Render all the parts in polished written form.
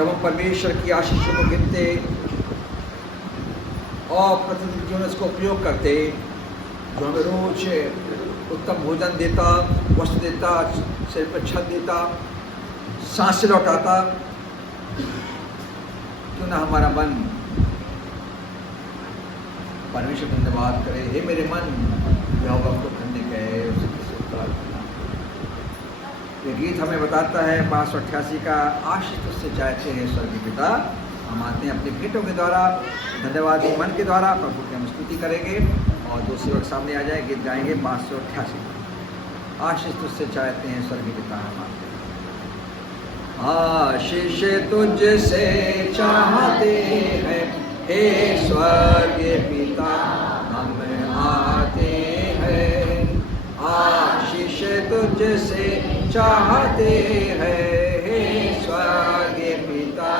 जब हम परमेश्वर की आशीषों को गिनते और प्रतिदिन जीवन इसका उपयोग करते, जो हमें रोज उत्तम भोजन देता, वस्त्र देता, सिर पर छत देता, सांसें लौटाता, क्यों ना हमारा मन परमेश्वर धन्यवाद करे। हे मेरे मन, यहोवा को धन्य कहे, ये गीत हमें बताता है 588 का, आशीष तुझसे चाहते हैं स्वर्गीय पिता। हम आते हैं अपने भेंटों के द्वारा, धन्यवादी मन के द्वारा प्रभु की हम स्तुति करेंगे और दो सेवक सामने आ जाए, गीत गाएंगे 588। आशीष तुझसे चाहते हैं स्वर्गीय पिता। हम आशीष तुझसे चाहते हैं हे स्वर्गीय पिता, हम आते हैं। आशीष तुझसे चाहते हैं हे स्वर्गीय पिता,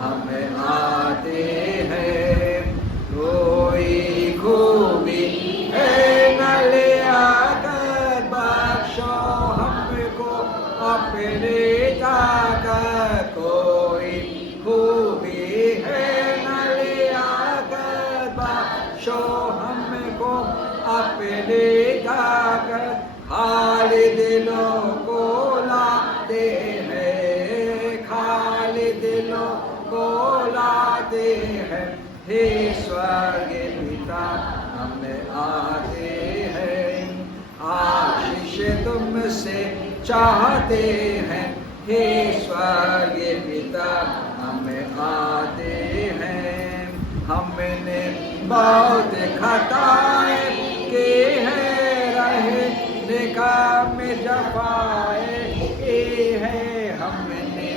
हम आते हैं। कोई खूबी है न ले आकर बख्शो हमको अपने ताकत, कोई खूबी है न ले आकर बख्शो हमको अपने ताकत। खाली दिलों को लाते हैं, खाली दिलों को लाते हैं हे स्वर्गीय पिता, हम आते हैं। आशीष तुमसे चाहते हैं हे स्वर्गीय पिता, हम आते हैं। हमने बहुत खताएं की हैं, रहे निकाम जफाए की है। हमने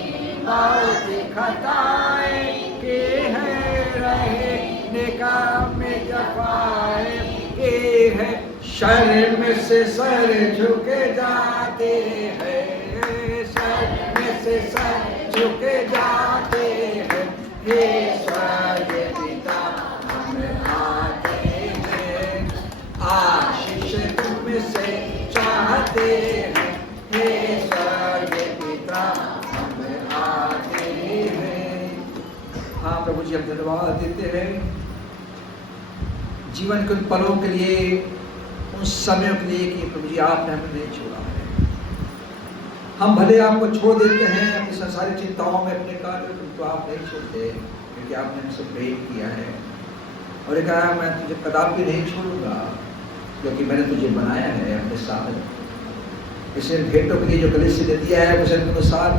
बहुत खताएं की हैं, रहे निकाम जफाए की है। शर्म से सर झुके जाते हैं, शर्म से सर झुके जाते हैं हे स्वर्गीय पिता, हम आते हैं। आशीष तुमसे चाहते हैं हे स्वर्गीय पिता, हम आते हैं। हाँ प्रभु जी, हम धन्यवाद देते हैं जीवन के उन पलों के लिए, उन समयों के लिए कि प्रभु जी आपने हमें नहीं छोड़ा है। हम भले आपको छोड़ देते हैं अपनी संसारिक चिंताओं में, अपने कार्य, तो आप नहीं छोड़ते, क्योंकि आपने हमसे प्रेम किया है और कहा मैं तुझे कदापि नहीं छोड़ूंगा, क्योंकि मैंने तुझे बनाया है अपने साथ। इसे भेंटों के लिए जो कलीसिया ने दिया है उसे तुमको साथ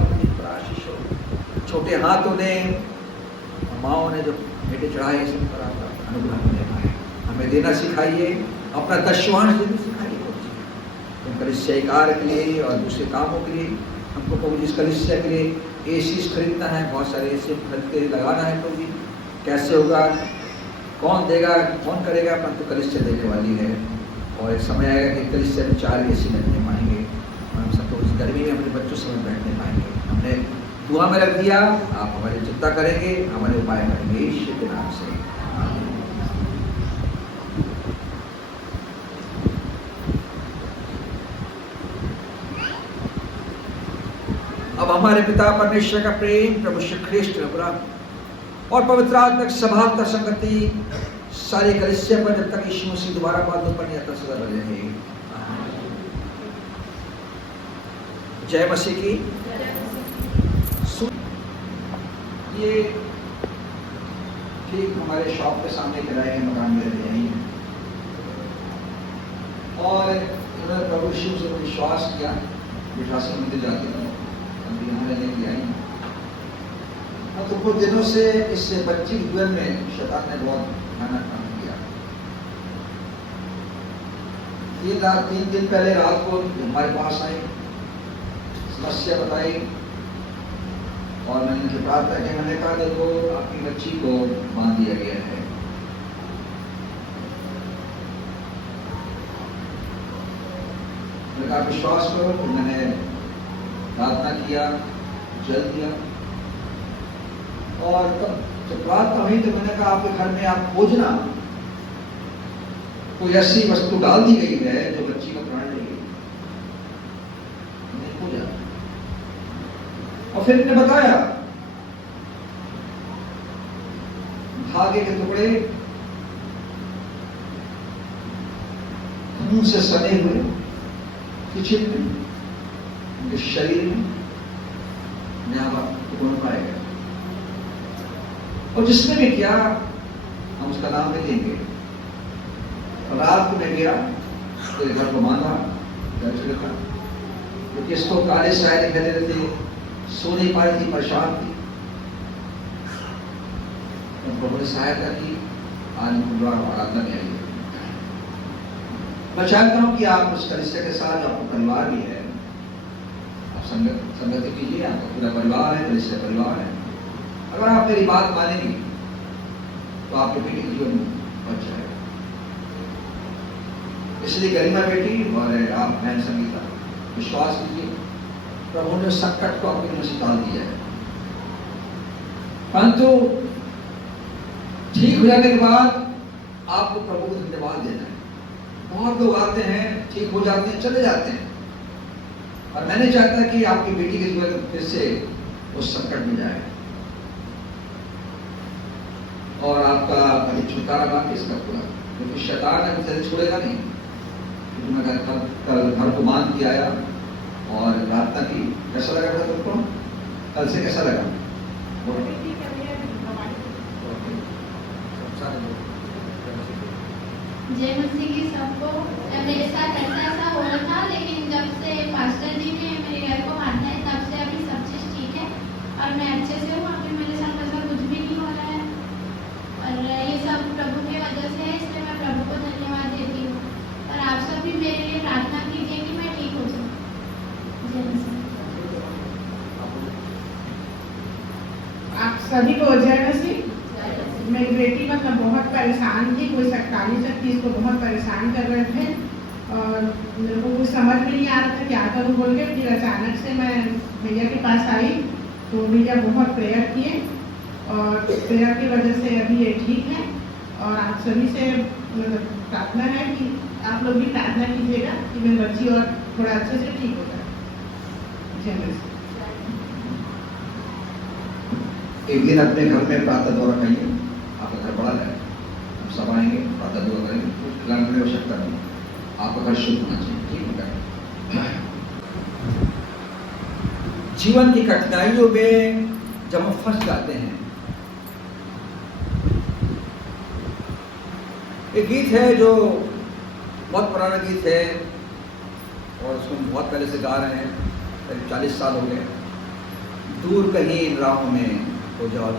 आशीष हो। छोटे हाथों ने, माओं ने जो भेंटे चढ़ाए, इसे पर आपका अनुग्रह मिले पाए। हमें देना सिखाइए, अपना दशवांश देना सिखाइए। तुम कलीसिया कार्य के लिए और दूसरे कामों के लिए हमको प्रभु जी, इस कलीसिया के लिए एसीज खरीदना है, बहुत सारे एसी खरीद के लगाना है प्रभु जी। कैसे होगा, कौन देगा, कौन करेगा, परंतु कलीसिया देने वाली है। और एक समय आएगा कि कलीसिया में 4 एसी लगने पाएंगे और हम सब इस गर्मी में अपने बच्चों से बैठने पाएंगे। हमने दुआ में रख दिया, आप हमारी चिंता करेंगे, हमारे उपाय करेंगे ईश्वर के नाम से। अब हमारे पिता परमेश्वर का प्रेम, प्रभु श्री ख्रीष्ट का और पवित्र आत्मिक सभाता संगति सारे कलीसिया पर जब तक यीशु मसीह दोबारा बातों पर नहीं आता सदा बने रहे। जय मसीह की। ये ठीक हमारे शॉप के सामने किराए के मकान में रहते हैं और उन्होंने प्रभु शिव से विश्वास किया, विश्वासी मंदिर जाते थे, अभी यहाँ रहने के आई। तो कुछ दिनों से इस बच्ची के जीवन में शैतान ने बहुत भयानक काम किया। 3 दिन पहले रात को हमारे पास आई, समस्या बताई और मैंने उनसे प्रार्थना की। मैंने कहा देखो आपकी बच्ची को बांध दिया गया है, मैंने कहा विश्वास करो। तो मैंने प्रार्थना किया, जल दिया और तब जब प्रार्थना हुई तो मैंने कहा आपके घर में आप खोजना, कोई ऐसी वस्तु डाल दी गई है जो बच्ची का प्राण ले गई। मैंने खोजा और फिर मैंने बताया धागे के टुकड़े खून से सने हुए किचन में, उनके शरीर में गुण पाए गए। और जिसने भी किया हम उसका नाम भी लेंगे। और रात को मैं गया, तेरे घर को बांधा, घर से रखा, क्योंकि इसको काले साए दिखाई दे रहे थे, सो नहीं पा रही थी, परेशान थी। प्रभु ने सहायता की, आज आराधना में आई। मैं चाहता हूं कि आप उस कलिसिया के साथ, आपका परिवार भी है, आप संगति कीजिए, आपका पूरा परिवार है, कलिसिया परिवार है। अगर आप मेरी बात मानेंगे तो आपके बेटी का जीवन बच जाएगा। इसलिए गरिमा बेटी और आप बहन संगीता, विश्वास कीजिए, प्रभु ने संकट को अपने मुंह से डाल दिया है। परंतु ठीक हो जाने के बाद आपको प्रभु को धन्यवाद देना है। बहुत लोग आते हैं, ठीक हो जाते हैं, चले जाते हैं, और मैं नहीं चाहता कि आपकी बेटी के जीवन में फिर से उस संकट में जाए और आपका कभी छुटकारा ना किसका पूरा, क्योंकि शैतान कभी छोड़ेगा नहीं। क्योंकि मैं कल घर को मान के आया और प्रार्थना की। कैसा लगा था तुमको? कल से कैसा लगा? जय मसीह की सबको। मेरे साथ ऐसा हो रहा था, लेकिन जब से पास्टर जी ने मेरे घर को बांधा है तब से अभी सब चीज़ ठीक है और मैं अच्छे से हूँ। अभी मेरे साथ ऐसा कुछ भी नहीं हो रहा है और ये सब प्रभु की वजह से है, इसलिए मैं प्रभु को धन्यवाद देती हूँ। और आप सब भी मेरे लिए प्रार्थना कीजिए कि मैं ठीक हो जाऊँ। जय मसीह। आप सभी को जय मसीह। मेरी बेटी मतलब बहुत परेशान थी, कोई 47 थी, इसको बहुत परेशान कर रहे थे और मेरे को कुछ समझ में नहीं आ रहा था क्या करूँ बोल के। फिर अचानक से मैं भैया के पास आई तो भैया बहुत प्रेयर किए और प्रेयर की वजह से अभी ये ठीक है। और आप सभी से मतलब प्रार्थना है कि आप लोग भी प्रार्थना कीजिएगा कि मेरी बच्ची और थोड़ा अच्छे से ठीक हो जाए। जय मसीह। एक दिन अपने घर में प्रातः दौरा करिए, आपका घर बड़ा है, हम सब आएंगे, प्रातः दौरा करेंगे, कुछ खिलाने की आवश्यकता नहीं, आपका घर शुद्ध होना चाहिए, ठीक है। जीवन की कठिनाइयों में जब हम फंस जाते हैं, एक गीत है जो बहुत पुराना गीत है और उसको हम बहुत पहले से गा रहे हैं, करीब 40 साल हो गए। दूर कहीं इन राहों में हो जाओ,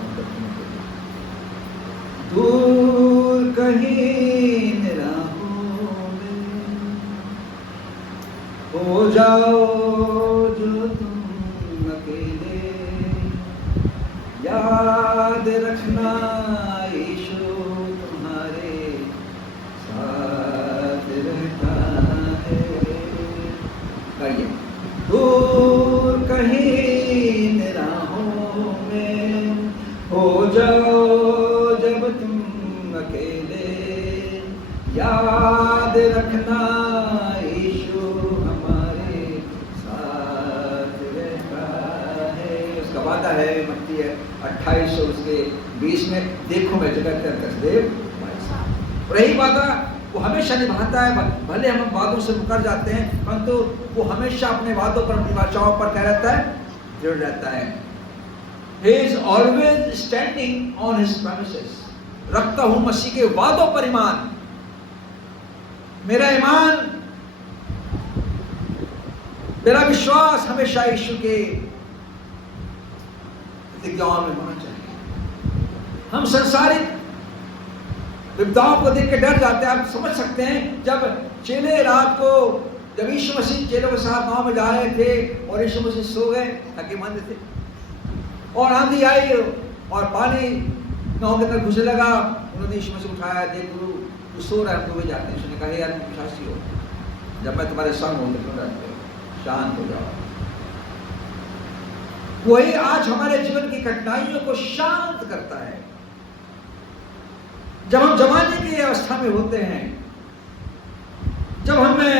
दूर कहीं इन राहों में हो जाओ जो तुम अकेले, याद रखना यीशु तुम्हारे साथ रहता है। कहिए, दूर कहीं इन राहों में हो जाओ जब तुम अकेले, याद रखना यीशु हमारे साथ रहता है। उसका वादा है मत्ती 28 और उसके 20 में, देखो मैं जगत का कसदेव। रही वादा वो हमेशा निभाता है, भले हम वादों से मुकर जाते हैं परंतु वो हमेशा अपने वादों पर, अपनी वाचाओं पर क्या रहता है? जुड़ रहता है। He is always standing on his promises. रखता हूं मसीह के वादों पर ईमान। मेरा ईमान, मेरा विश्वास हमेशा यीशु के प्रतिज्ञाओं में होना चाहिए। हम संसारिक विपदाओं को देख के डर जाते हैं। आप समझ सकते हैं जब चेले रात को, जब यीशु मसीह चेलों के साथ नाव में जा रहे थे और यीशु मसीह सो गए, थके-मांदे थे और आंधी आई और पानी नाव के अंदर घुसने लगा। उन्होंने यीशु मसीह उठाया, देख गुरु तू सो रहा है, हम तो जाते हैं। उसने कहा, यार विश्वासी हो, जब मैं तुम्हारे संग हूं तो क्यों रहते हो, शांत हो जाओ। वही आज हमारे जीवन की कठिनाइयों को शांत करता है। जब हम जवानी की अवस्था में होते हैं, जब हमें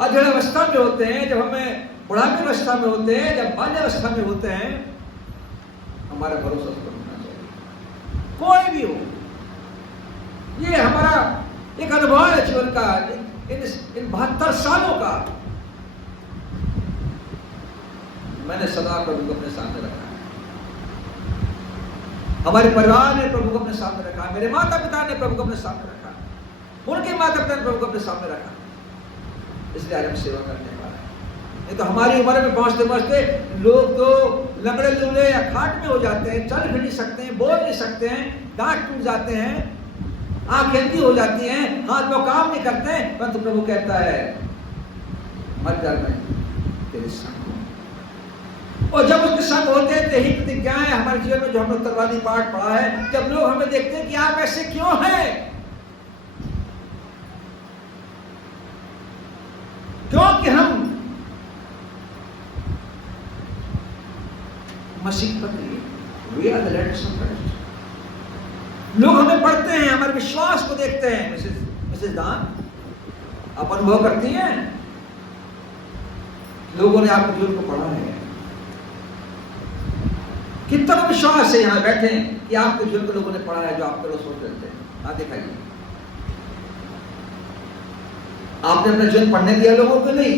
अधेड़ में होते हैं, जब हमें बुढ़ापे अवस्था में होते हैं, जब बाल्यावस्था में होते हैं, हमारा भरोसा तो करना चाहिए। कोई भी हो, ये हमारा एक अनुभव है जीवन का, इन 72 सालों का। मैंने सदा प्रभु को अपने सामने रखा है, हमारे परिवार ने प्रभु को अपने सामने रखा, मेरे माता पिता ने प्रभु को अपने सामने रखा, उनके माता पिता ने प्रभु को अपने सामने रखा, इसलिए आज हम सेवा करने वाले हैं। नहीं तो हमारी उम्र में पहुंचते पहुंचते लोग तो लंगड़े लूले या खाट में हो जाते हैं, चल फिर नहीं सकते हैं, बोल नहीं सकते हैं, दांत टूट जाते हैं, आंख हेल्दी हो जाती हैं, हाथ में काम नहीं करते हैं, परंतु प्रभु कहता है मर जा, मैं तेरे संग हूं। और जब उसके संग होते हैं तो यही प्रतिज्ञाएं हमारे जीवन में जो हमने उत्तरवादी पाठ पढ़ा है, जब लोग हमें देखते हैं कि आप ऐसे क्यों हैं, क्योंकि हम मसीह पर we are the lands of Christ. लोग हमें पढ़ते हैं, हमारे विश्वास को देखते हैं। मिसेस दान, आप अनुभव करती हैं, लोगों ने आपके जीवन को पढ़ा है, कितना विश्वास है यहां बैठे कि आपके जीवन को लोगों ने पढ़ा है, जो आपके लोग सोच रहे थे। हाँ, दिखाइए, आपने अपना जीवन पढ़ने दिया लोगों को? नहीं।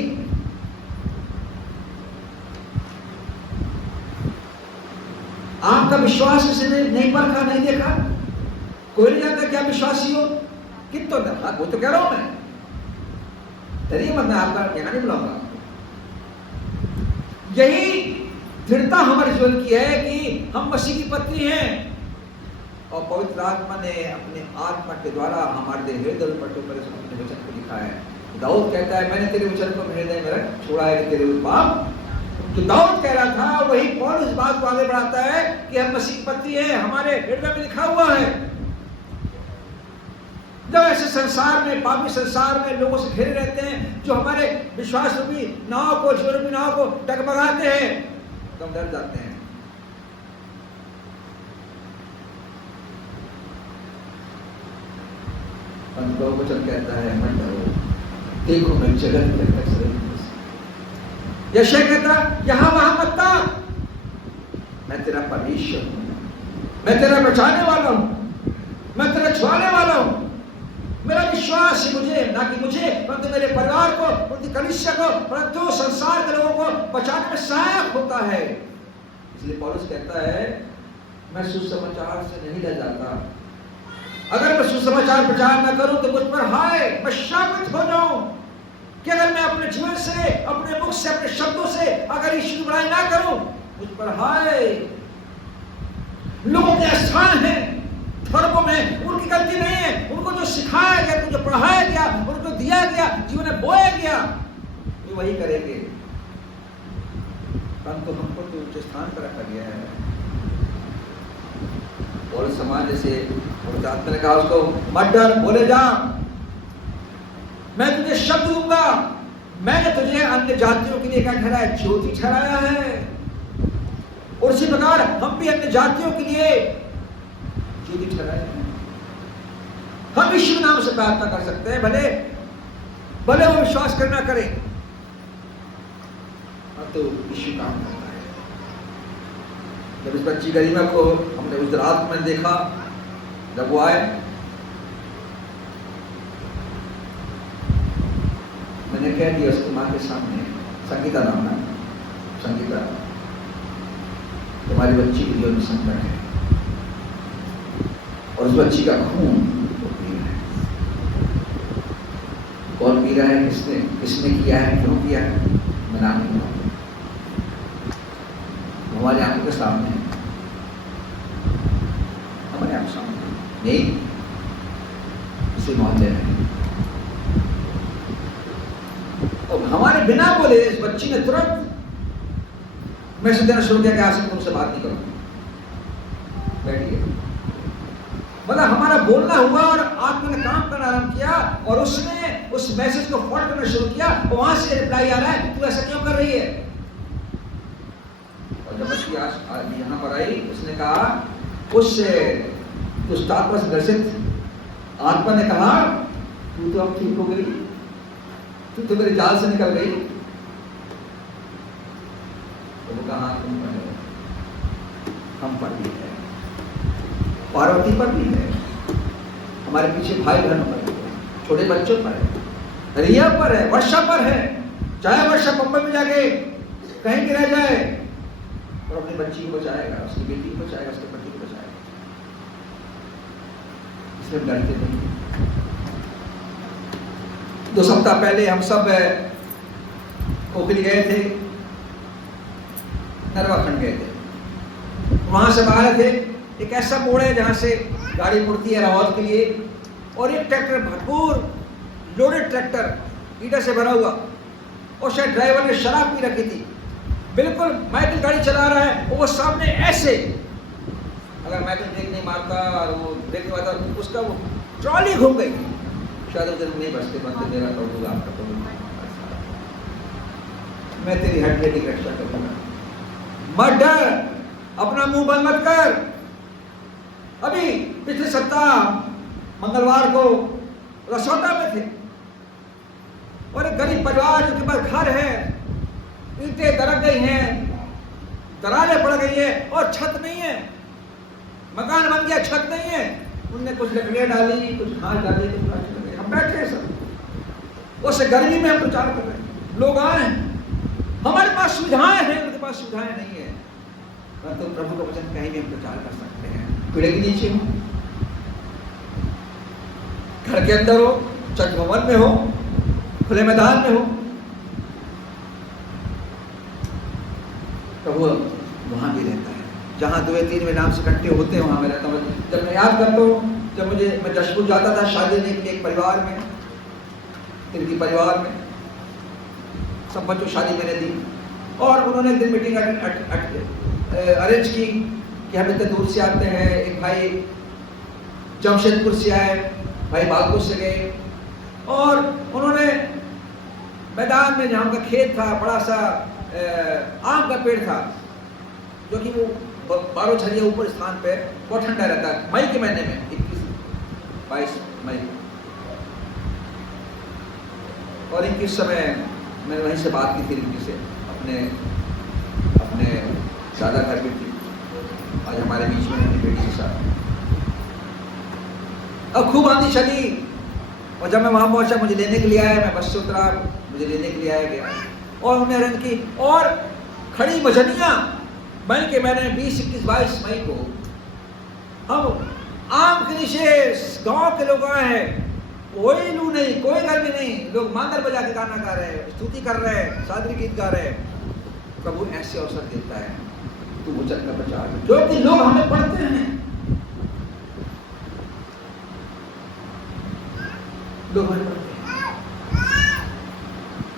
आपका विश्वास किसी ने नहीं परखा, नहीं देखा, कोई नहीं जानता क्या विश्वासी हो, कितना देखा, वो तो कह रहा हूं मैं, चलिए मैं आपका यहाँ नहीं बुलाऊंगा। यही दृढ़ता हमारे जीवन की है कि हम मसीह की पत्नी हैं, और पवित्र आत्मा ने अपने आत्मा के द्वारा हमारे हृदय पट्टों पर अपने वचन को लिखा है। दाऊद कहता है, मैंने तेरे वचन को हृदय में रख छोड़ा है कि तेरे पाप। तो दाऊद कह रहा था, वही पौलुस इस बात को आगे बढ़ाता है कि हम मसीह की पत्नी है, हमारे हृदय में लिखा हुआ है। जब ऐसे संसार में, पापी संसार में लोगों से घिरे रहते हैं जो हमारे विश्वास रूपी नाव को, जीवन रूपी नाव को डगमगाते हैं, तो हम डर जाते हैं। वचन कहता है, मत डरो, देखो मैं जगत में कैसे। यशायाह कहता, यहां वहां मत ताक, मैं तेरा परमेश्वर हूं, मैं तेरा बचाने वाला हूं, मैं तेरा छुड़ाने वाला हूं। मेरा विश्वास है मुझे, ना कि मुझे, परंतु मेरे परिवार को, उनकी कलीसिया को, परंतु संसार के लोगों को बचाने में सहायक होता है। इसलिए पौलुस कहता है, मैं सुसमाचार से नहीं रह जाता। अगर मैं सुसमाचार प्रचार न करूं तो मुझ पर हाय, मैं शापित हो जाऊं कि अगर मैं अपने जीवन से, अपने मुख से, अपने शब्दों से अगर यीशु की बड़ाई ना करूं, मुझ पर हाय। लोगों के स्थान है धर्मों में, उनकी गलती नहीं है, उनको जो सिखाया गया, उनको जो पढ़ाया गया, उनको दिया गया, जीवन में बोया गया, वो वही करेंगे। परंतु हमको तो उच्च स्थान पर रखा गया है। और समाज जैसे आत्मा ने कहा उसको, मत डर, बोले जा, मैं तुझे शब्द दूंगा, मैंने तुझे अन्य जातियों के लिए क्या ठहराया, ज्योति ठहराया है। और इसी प्रकार हम भी अन्य जातियों के लिए ज्योति ठहराए हैं। हम यीशु के नाम से प्रार्थना कर सकते हैं, भले भले वो विश्वास करना करें, तो यीशु काम करता है। जब इस बच्ची गरिमा को हमने उस रात में देखा, जब वो आए, मैंने कह दिया उसकी माँ के सामने, संगीता नाम है, संगीता, तुम्हारी बच्ची के जीवन में संकट है, और उस बच्ची का खून वो पी रहा है। कौन पी रहा है, किसने किया है, क्यों किया है, मैं नाम नहीं बताऊंगा, हमारे आंखों के सामने है, हमारे आंखों सामने नहीं, इसी मोहल्ले में। और हमारे बिना बोले इस बच्ची ने तुरंत मैसेज देना शुरू किया कि आज से तुमसे बात नहीं करूंगा, बैठिए। मतलब हमारा बोलना हुआ और आत्मा ने काम करना आरंभ किया, और उसने उस मैसेज को फॉरवर्ड करना शुरू किया, और वहां से रिप्लाई आ रहा है, तू ऐसा क्यों कर रही है। और जब बच्ची आज यहाँ पर आई, उसने कहा, उस आत्मा से ग्रसित आत्मा ने कहा, तू तो अब ठीक हो गई, तू तो मेरे जाल से निकल गई। तो वो कहा, तुम पर है, हम पर भी है, पार्वती पर भी है, हमारे पीछे भाई बहनों पर है, छोटे बच्चों पर है, रिया पर है, वर्षा पर है। चाहे वर्षा बम्बई में जाके कहीं भी रह जाए और अपनी बच्ची को बचाएगा, उसकी बेटी को बचाएगा, उसके पति को बचाएगा। इसलिए डरते नहीं। 2 सप्ताह पहले हम सब कोकली गए थे, नरवाखंड गए थे। वहां से बाहर थे, एक ऐसा मोड़ है जहां से गाड़ी मुड़ती है रावत के लिए, और एक ट्रैक्टर, भरपूर लोडेड ट्रैक्टर, ईटा से भरा हुआ, और शायद ड्राइवर ने शराब पी रखी थी। बिल्कुल माइकल गाड़ी चला रहा है, और वो सामने ऐसे, अगर माइकल ब्रेक नहीं मारता और वो ब्रेक नहीं मारता, उसका वो ट्रॉली घूम गई। शायद उस दिन नहीं बचते बनते, मेरा प्रभु आपका प्रभु, मैं तेरी हड्डी की रक्षा करूंगा। मत डर, अपना मुंह बंद मत कर। अभी पिछले सप्ताह मंगलवार को रसोटा में थे, और एक गरीब परिवार जिनके पास घर है, ईंटें दरक गई हैं, दरारें पड़ गई है, और छत नहीं है। मकान बन गया, छत नहीं है। उनने कुछ लकड़ियां डाली, कुछ घास डाली, कुछ डाली। हम बैठे हैं सब, उस गर्मी में हम प्रचार कर रहे हैं। लोग आए, हमारे पास सुविधाएं हैं, उनके पास सुविधाएं नहीं है, परंतु प्रभु का वचन कहीं भी हम प्रचार कर सकते हैं। पेड़ के नीचे हो, घर के अंदर हो, चर्च भवन में हो, खुले मैदान में हो, प्रभु वहां भी रहता है। जहां 2 या 3 नाम से इकट्ठे होते हैं, वहां मैं रहता हूँ। जब मैं याद करता हूँ, जब मैं जशपुर जाता था शादी देने के लिए, एक परिवार में, तिरकी परिवार में, सब बच्चों शादी मैंने दी, और उन्होंने एक दिन मीटिंग अरेंज की कि हम इतने दूर से आते हैं। एक भाई जमशेदपुर से आए, भाई बागपुर से गए, और उन्होंने मैदान में, जहाँ उनका खेत था, बड़ा सा आम का पेड़ था, जो कि वो 12 छरिया ऊपर स्थान पे बहुत ठंडा रहता है। मई के महीने में 21-22 मई, और 21 समय मैंने वहीं से बात की थी रिंकी से, अपने दादा घर भी थी, आज हमारे बीच में अपनी बेटी के साथ। अब खूब आंधी चली, और जब मैं वहां पहुंचा, मुझे लेने के लिए आया, मैं बस से उतरा, मुझे लेने के लिए आया गया, और उन्हें रंग की और खड़ी मजनियां। मई के महीने 20-21-22 मई को हम आम के नीचे गांव के लोग आए हैं, कोई लू नहीं, कोई गर्मी नहीं, लोग मांदर बजा के गाना गा रहे हैं, स्तुति कर रहे हैं, सादरी गीत गा रहे हैं। प्रभु ऐसे अवसर देता है, तू वचन का प्रचार, जो कि लोग हमें पढ़ते हैं, लोग हमें पढ़ते हैं।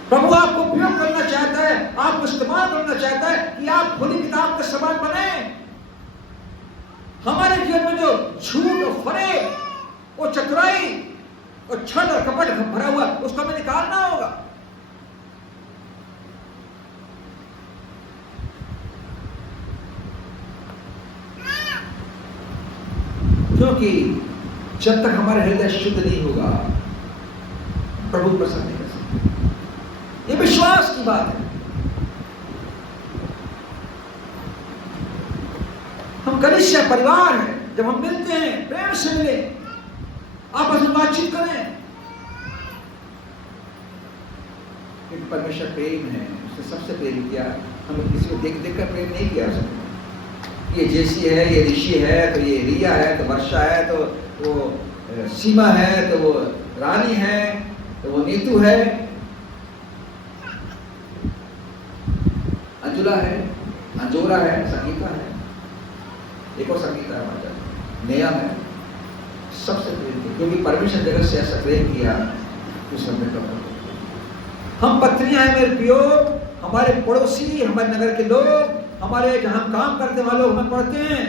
प्रभु आपको उपयोग करना चाहता है, आपको इस्तेमाल करना चाहता है कि आप खुली किताब के समान बने। हमारे जीवन में जो झूठ और फरेब और चतुराई और छल और कपट भरा हुआ, उसको हमें निकालना होगा। क्योंकि जब तक हमारा हृदय शुद्ध नहीं होगा, प्रभु प्रसन्न नहीं कर सकते। ये विश्वास की बात है। हम कनिष्ठ परिवार हैं, जब हम मिलते हैं, प्रेम से मिले, आपस में बातचीत करें। क्योंकि परमेश्वर प्रेम है, उसने सबसे प्रेम किया। हमें किसी को देख देख कर प्रेम नहीं किया उसने। ये जेसी है, ये ऋषि है, तो ये रिया है, तो वर्षा है, तो वो सीमा है, तो वो रानी है, तो वो नीतू है, अंजुला है, अंजोरा है, संगीता है, एक और संगीता है, हमारा नया है। सबसे प्रेम किया, क्योंकि परमेश्वर जगत से ऐसा प्रेम किया उस समय का। हम पत्नियां हैं मेरे प्रियो, हमारे पड़ोसी, हमारे नगर के लोग, हमारे जहां काम करने वाले लोग हमें पढ़ते हैं।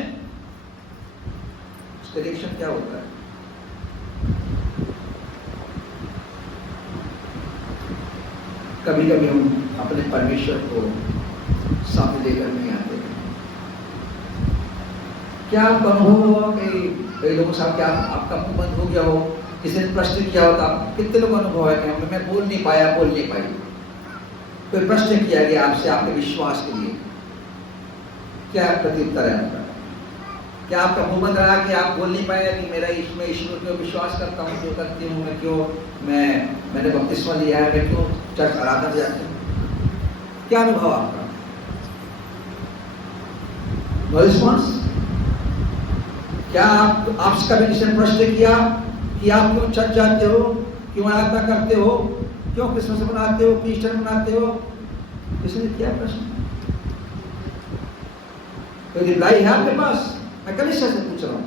उसका रिएक्शन क्या होता है? कभी कभी हम अपने परमेश्वर को सामने लेकर नहीं आते। क्या आपका अनुभव हुआ कई लोगों के साथ, क्या आपका मुंह बंद हो गया हो, किसी ने प्रश्न किया होता? कितने लोगों का अनुभव है कि मैं बोल नहीं पाई, कोई प्रश्न किया गया आपसे, आपके विश्वास के लिए, क्या प्रत्युत्तर है आपका? क्या आपका मुंह बंद रहा कि आप बोल नहीं पाए कि मेरा इसमें ईश्वर क्यों विश्वास करता हूँ, क्यों करती हूँ, मैं क्यों मैंने बपतिस्मा लिया है, मैं क्यों चर्च आराधना जाती हूँ? क्या अनुभव आपका? No response? क्या आपसे कभी किसी ने प्रश्न किया कि आप क्यों चर्च जाते हो, क्यों आराधना करते हो, क्यों क्रिसमस मनाते हो, ईस्टर मनाते हो? किसी ने किया प्रश्न? तो रिप्लाई है आपके पास? मैं कल से पूछ रहा हूं,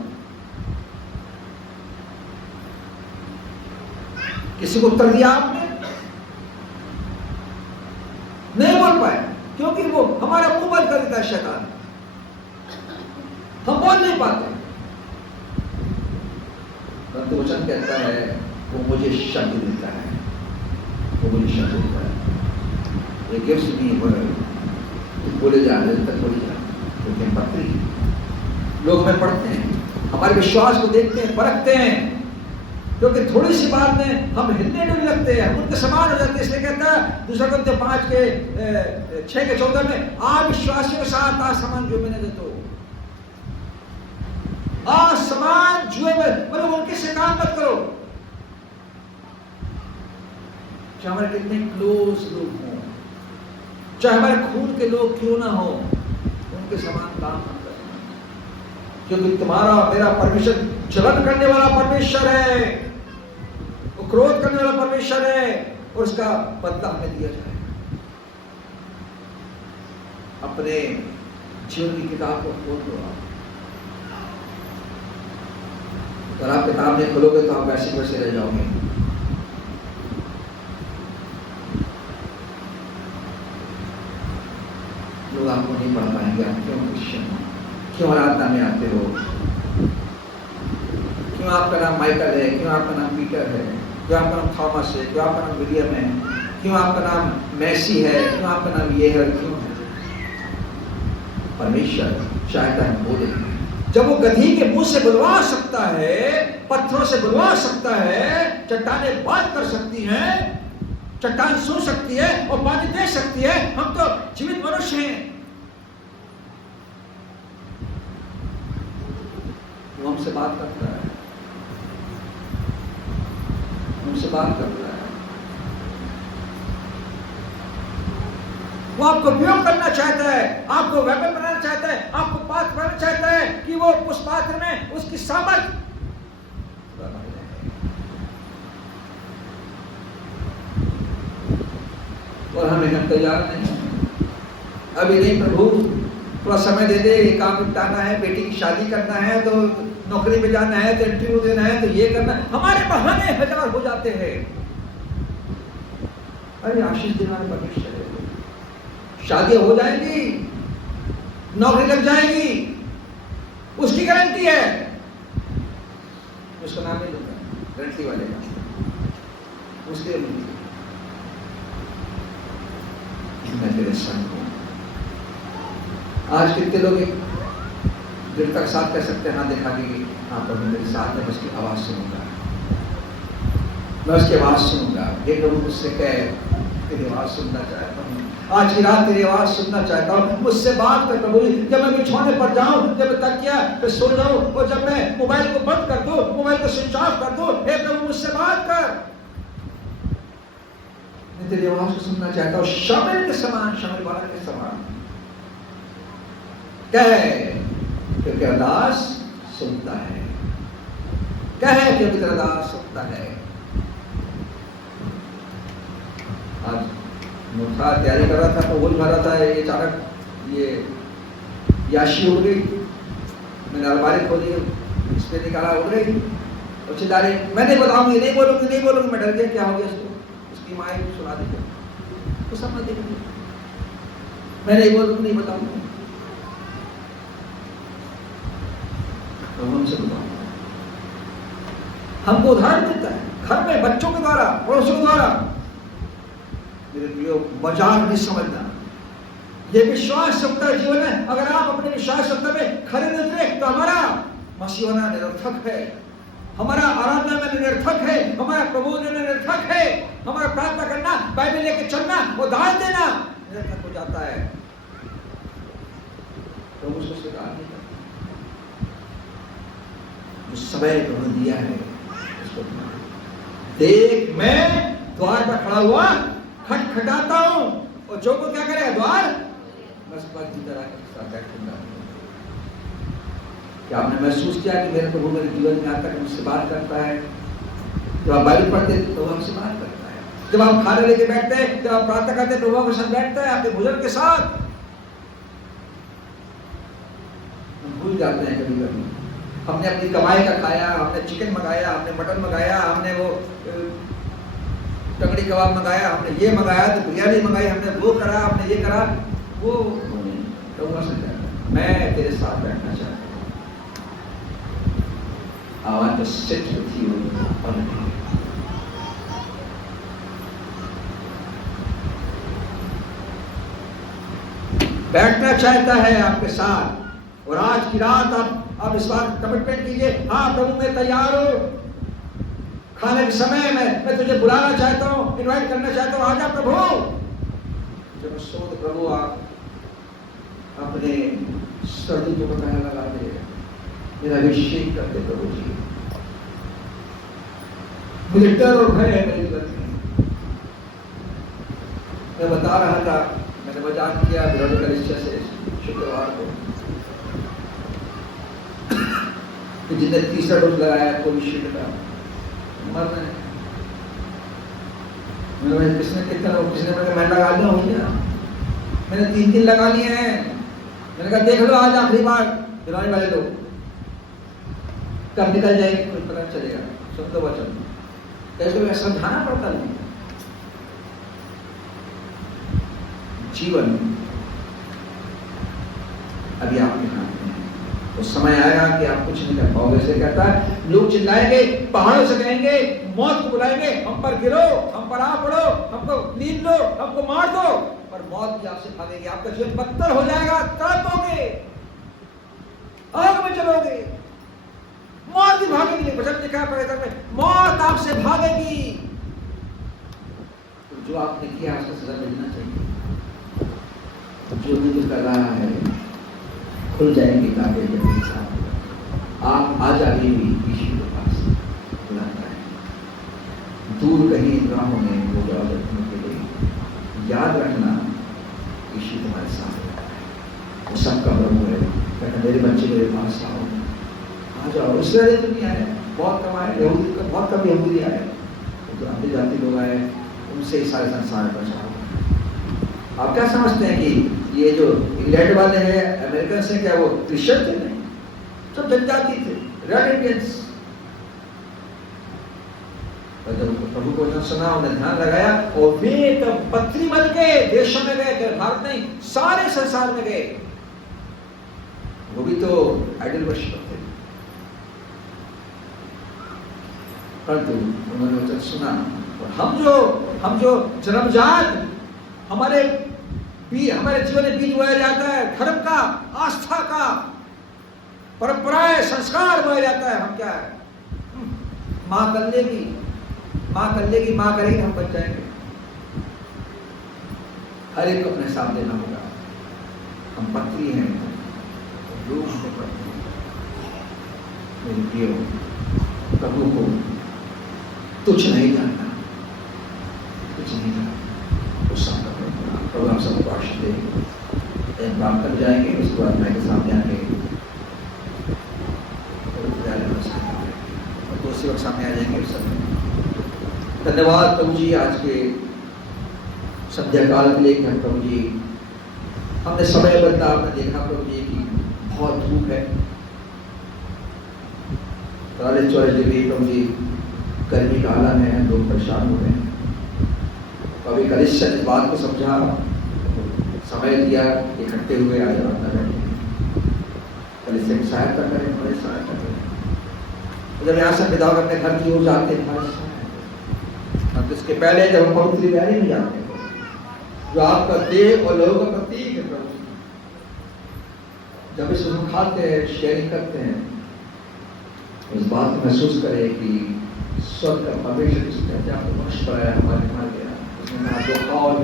किसी को उत्तर दिया आपने? नहीं बोल पाए, क्योंकि वो हमारा मुंह बंद कर देता है शैतान, हम बोल नहीं पाते। परंतु वचन कहता है वो मुझे शब्द देता है, वो मुझे शब्द देता है। ये गिफ्ट नहीं बोले जा रहे तक बोले जा रहे, पत्री लोग में पढ़ते हैं, हमारे विश्वास को देखते हैं, परखते हैं, क्योंकि थोड़ी सी बात में हम हिलने नहीं लगते हैं, हम उनके समान हो जाते हैं। इसलिए कहता है दूसरा कुरिन्थियों 5:6-14 में, आप विश्वासियों के साथ असमान जुए में न देते हो। असमान जुए में मतलब उनके से काम मत करो। चाहे हमारे कितने क्लोज लोग हों, चाहे हमारे खून के लोग क्यों ना हो, उनके समान काम मत करो, क्योंकि तुम्हारा मेरा परमेश्वर जलन करने वाला परमेश्वर है, वो क्रोध करने वाला परमेश्वर है, और उसका बदला हमें दिया जाए। अपने जीवन की किताब को खोल दो। अगर आप किताब नहीं खोलोगे तो आप वैसे वैसे रह जाओगे। लोग आपको नहीं पढ़ पाएंगे, आप क्यों क्रिश्चियन हो, क्यों आराधना में आते हो, क्यों आपका नाम माइकल है, क्यों आपका नाम पीटर है, क्यों आपका नाम थॉमस है, क्यों आपका नाम विलियम है, क्यों आपका नाम मैसी है, क्यों आपका नाम ये है, क्यों है? परमेश्वर चाहता है बोले। जब वो गधी के मुंह से बुलवा सकता है, पत्थरों से बुलवा सकता है, चट्टानें बात कर सकती हैं, चट्टान सो सकती है और पानी दे सकती है, हम तो जीवित मनुष्य हैं। वो हमसे बात करता है, हमसे बात करता है। वो आपको उपयोग करना चाहता है, आपको वेपन बनाना चाहता है, आपको पात्र बनाना चाहता है कि वो उस पात्र में उसकी सामर्थ। और हम तैयार नहीं, अभी नहीं प्रभु, थोड़ा समय दे दे, काम निपटाना है, बेटी की शादी करना है, तो नौकरी पे जाना है, तो इंटरव्यू देना है, तो ये करना है। हमारे बहाने हजार हो जाते हैं। अरे आशीष देने वाला परमेश्वर है, शादी हो जाएगी, नौकरी लग जाएगी, उसकी गारंटी है। उसका नाम नहीं दूंगा, गारंटी वाले का, उसके मैं तेरे संग हूं। आज कितने लोग दिल तक साथ कह सकते हैं, हाँ देखा कि हाँ प्रभु मेरे साथ है, मैं उसकी आवाज सुनूंगा, मैं उसकी आवाज सुनूंगा। ये प्रभु मुझसे कह, तेरी आवाज सुनना चाहता हूँ, आज की रात तेरी आवाज सुनना चाहता हूँ, मुझसे बात कर प्रभु। जब मैं बिछौने पर जाऊं, जब मैं तकिया पे सो जाऊं, और जब मैं मोबाइल को बंद कर दूं, मोबाइल को स्विच ऑफ कर दूं, हे प्रभु मुझसे बात कर, मैं तेरी आवाज को सुनना चाहता हूँ। शमूएल के समान, शमूएल वाला के समान कहे, क्योंकि तेरा दास सुनता है, कहे क्योंकि तेरा दास सुनता है। आज मुठा तैयारी कर रहा था, तो वो भर रहा था, ये अचानक ये याशी हो गई, मैंने अलमारी खोली, इस पे निकाला, हो गई और चिल्ला रही, मैं नहीं बताऊंगी, नहीं बोलूंगी, नहीं बोलूंगी। मैं डर गया, क्या हो गया इसको, उसकी माँ सुना दी, तो सब मैं देखूंगी, मैं नहीं बोलूंगी, नहीं बताऊंगी, तो हमसे बताऊंगा। हमको उदाहरण देता है घर में, बच्चों के द्वारा, पड़ोसियों के द्वारा। मेरे प्रियो, मजाक नहीं समझना, ये विश्वास सत्ता जीवन है। अगर आप अपने विश्वास सत्ता में खड़े नहीं उतरे तो हमारा मसीह होना निरर्थक है, हमारा आराधना में निरर्थक है, हमारा प्रबोधन में निरर्थक है, हमारा प्रार्थना करना, बाइबल लेके चलना, वो दान देना निरर्थक हो जाता है। तो उसको स्वीकार नहीं करता। जो समय उन्होंने दिया है उसको देख, मैं द्वार पर खड़ा हुआ खटखटाता हूं और जो को क्या करेगा द्वार बस की तरह बैठूंगा। क्या आपने महसूस किया कि मेरे प्रभु मेरे जीवन में आता है, मुझसे बात करता है? जब आप बाइबल पढ़ते हैं तो हमसे बात करता है, जब आप खाने लेके बैठते हैं, जब आप प्रार्थना करते हैं प्रभु के साथ बैठता है, आपके भोजन के साथ। हम भूल जाते हैं कभी कभी, हमने अपनी कमाई का खाया, हमने चिकन मंगाया, हमने मटन मंगाया, हमने वो टंगड़ी कबाब मंगाया, हमने ये मंगाया, तो बिरयानी मंगाई, हमने वो करा, हमने ये करा, वो मैं तेरे साथ बैठना चाहता हूँ। I want to sit with you on a day. बैठना चाहता है आपके साथ। और आज की रात आप इस बात कमिटमेंट कीजिए, हाँ प्रभु मैं तैयार हूँ, खाने के समय मैं तुझे बुलाना चाहता हूँ, इनवाइट करना चाहता हूँ, आजा प्रभु। जब सोच प्रभु आप अपने सरदूतों को कहने लगा दे, मेरा अभिषेक करते प्रभु जी, मुझे डर और भय है मेरी जीवन में। मैं बता रहा था, मैंने मजाक किया विरोध कलिसिया से शुक्रवार को, जिसने तीसरा डोज लगाया कोविशील्ड का मर रहे हैं। किसने मैं लगा लिया हो गया, मैंने 3 दिन लगा लिए हैं। मैंने कहा देख लो आज आखिरी बार, दिलाने वाले लोग कब निकल जाएंगे कुछ पता नहीं चलेगा। सुन तो वचन कैसे समझाना पड़ता नहीं। जीवन अभी आपके हाथ में है, तो समय आएगा कि आप कुछ नहीं कर पाओगे। ऐसे कहता है, लोग चिल्लाएंगे, पहाड़ों से कहेंगे, मौत को बुलाएंगे, हम पर गिरो, हम पर आ पड़ो, हमको नींद लो, हमको मार दो, पर मौत भी आपसे भागेगी। आपका जीवन बदतर हो जाएगा, तड़पोगे, आग में चलोगे, मौत भी भागेगी। वचन लिखा है पवित्र में, मौत आपसे भागेगी। तो जो आपने किया उसका सजा मिलना चाहिए। जो भी कर रहा है खुल जाएंगे कांटे जमीन साथ। आप आ जाइए भी यीशु के पास बुलाता है। दूर कहीं राहों में वो जाओ रखने के लिए याद रखना, यीशु तुम्हारे साथ रहता है। वो सबका प्रभु है। कहता मेरे बच्चे मेरे पास आओ, आ जाओ। इसराइली तो नहीं आए, बहुत कम आए, यहूदी तो बहुत कम यहूदी आए, तो आते जाते लोग आए, उनसे ही सारे संसार बचाओ। आप क्या समझते हैं कि ये जो इंग्लैंड वाले हैं, अमेरिकन से, क्या वो क्रिश्चियन थे? नहीं, सब जनजाति थे, रेड इंडियंस। जब प्रभु को वचन सुना, उन्हें ध्यान लगाया और वे तब पत्री बन के देशों में गए, भारत नहीं सारे संसार में गए। वो भी तो आइडल वर्शिपर थे, परंतु उन्होंने वचन सुना। और हम जो जन्मजात हमारे जीवन में बीज बोया जाता है, धर्म का, आस्था का, परंपराएं, संस्कार बोया जाता है, हम क्या है? माँ कर लेगी, माँ करेगी, हम बच जाएंगे। हर एक को अपने हिसाब देना होगा। हम पत्री हैं, लोग हमें पत्री हैं। मेरे प्रियो, प्रभु को तुच्छ नहीं जानना, कुछ नहीं जानना, वो सब प्रभु हम सबको आशीष दे। बात कर जाएंगे, उसके बाद मैं के सामने आके कुर्सी वक्त सामने आ जाएंगे। उस समय धन्यवाद प्रभु जी आज के संध्या काल के लिए। प्रभु जी हमने समय बदला, आपने देखा प्रभु जी की बहुत धूप है, 44 डिग्री प्रभु जी गर्मी का आलम है, लोग परेशान हो रहे हैं। कभी कलिसिया इस बात को समझा, समय दिया, इकट्ठे हुए आज प्रार्थना बैठे, कलिसिया की सहायता करें, हमारी सहायता करें। जब यहाँ से विदा अपने घर की ओर जाते हैं, हमारी सहायता। अब इसके पहले जब हम पवित्र बैरी में जाते हैं, जो आपका देह और लोगों का प्रतीक है प्रभु, जब इसे हम खाते हैं, शेयरिंग करते हैं, इस बात को महसूस करें कि स्वर्ग का परमेश्वर जिसने आपको बख्श पाया, हमारे मर गया, उसने आपको और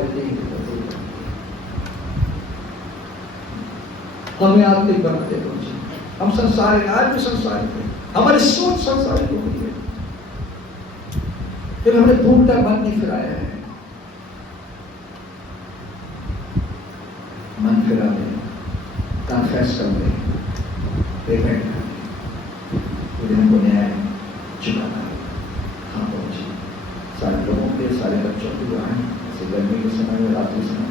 हमें आत्मिक बनाते पहुंचे। हम संसारिक, आज भी संसारिक है, हमारी सोच संसारिक हो गई है, जब हमने दूर तक मन नहीं फिराया है। मन फिरा ले, कन्फेस कर ले, पेमेंट कर ले, फिर हमको न्याय चुकाना है। हाँ पहुंचे सारे लोगों के, सारे बच्चों के जो आए ऐसे गर्मी के समय में, रात के समय,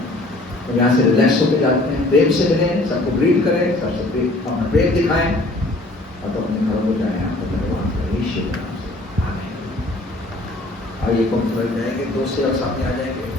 तो यहाँ से रिलैक्स होकर जाते हैं, प्रेम से मिलें, सबको ग्रीट करें, सबसे अपना प्रेम दिखाएं और तो अपने घरों को जाए। आपको धन्यवाद करें ईश्वर के नाम से, आमीन। आइए कौन समझ जाएंगे, दोस्त से और सामने आ जाएंगे।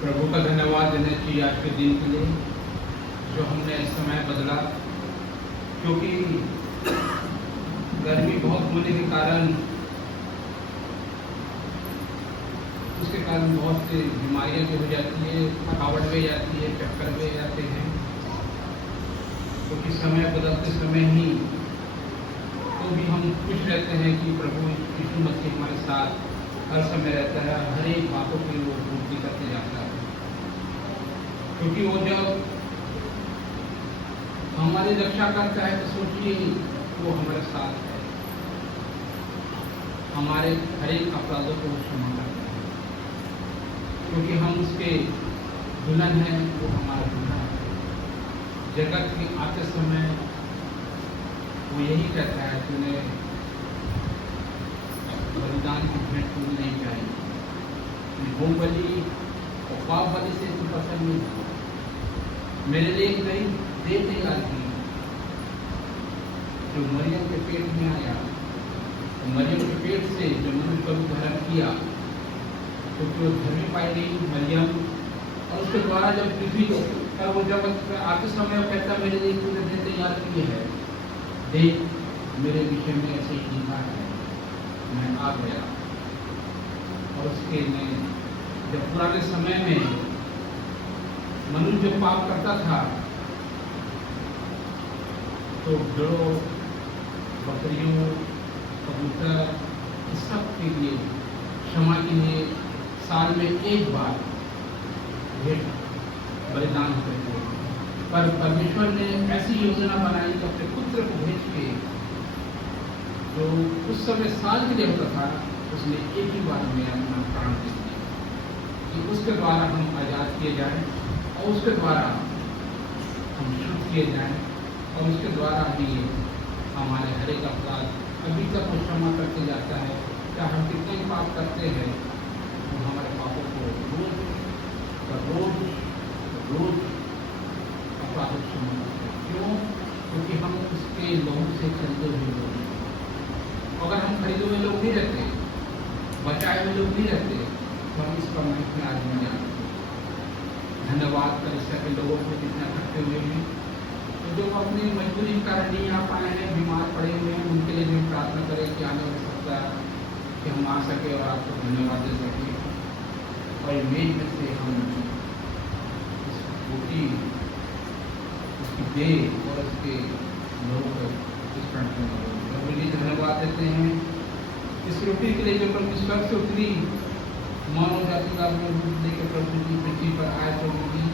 प्रभु का धन्यवाद देना चाहिए आज के दिन के लिए जो हमने इस समय बदला, क्योंकि गर्मी बहुत होने के कारण, उसके कारण बहुत सी बीमारियां भी हो जाती है, थकावट भी जाती है, चक्कर भी जाते हैं, क्योंकि समय बदलते समय ही तो भी हम खुश रहते हैं कि प्रभु यीशु मसीह हमारे साथ हर समय रहता है, हर एक बातों की वो पूर्ति करते जाता है। क्योंकि वो जब हमारी रक्षा करता है तो सोचिए वो हमारे साथ है, हमारे हर एक अपराधों को वो क्षमा करता है, क्योंकि हम उसके दुल्हन हैं, वो हमारा दुल्हा है। जगत के आते समय वो यही कहता है, तूने बलिदान की भेंट तूने नहीं चाहिए, होम बलि और पाप बलि से तू पसंद नहीं था, मेरे लिए एक नई देह तैयार की, जो मरियम के पेट में आया, तो मरियम के पेट से जो मनुष्य को धारण किया, क्योंकि वो धर्मी पाई गई मरियम, और उसके द्वारा जब पृथ्वी पर वो जब आते समय वो कहता मेरे लिए तूने देह तैयार की है, देख मेरे विषय में ऐसे ही लिखा है, मैं आ गया। और उसके में जब पुराने समय में मनुष्य जब पाप करता था तो भेड़ों, बकरियों, कबूतर, इस सब के लिए क्षमा के लिए साल में एक बार भेंट बलिदान करते हैं। पर परमेश्वर ने ऐसी योजना बनाई कि अपने पुत्र को भेज के, जो उस समय साल के लिए होता था, उसने एक ही बार में अपना प्राण दे दिया कि उसके द्वारा हम आज़ाद किए जाएं और उसके द्वारा हम शुद्ध किए जाएं और उसके द्वारा ही हमारे हर एक अपराध अभी तक वो क्षमा करते जाता है। चाहे हम कितने ही पाप करते हैं, वो हमारे पापों को रोज रोज अपराध क्षमा करते हैं। क्यों? क्योंकि हम उसके लहू से खरीदे हुए लोग हैं। अगर हम खरीदे हुए लोग नहीं रहते, बचाए हुए लोग नहीं रहते, तो हम इस परमेश्वर में आज नहीं आते। धन्यवाद कलिसिया के लोगों को जितना इकट्ठे हुए हैं, तो जो अपनी मजबूरी के कारण नहीं आ पाए हैं, बीमार पड़े हुए हैं, उनके लिए भी प्रार्थना करें कि आने वाले सप्ताह कि हम आ सके और आपको धन्यवाद दे सकें। और मेज में से हम इस रोटी, उसकी देह और उसके लोगों को प्रभु जी धन्यवाद देते हैं इस रोटी के लिए जो प्रभु स्वर्ग से उतरी, मानव जाति का रूप लेकर प्रभु जी पृथ्वी पर आए। प्रभु जी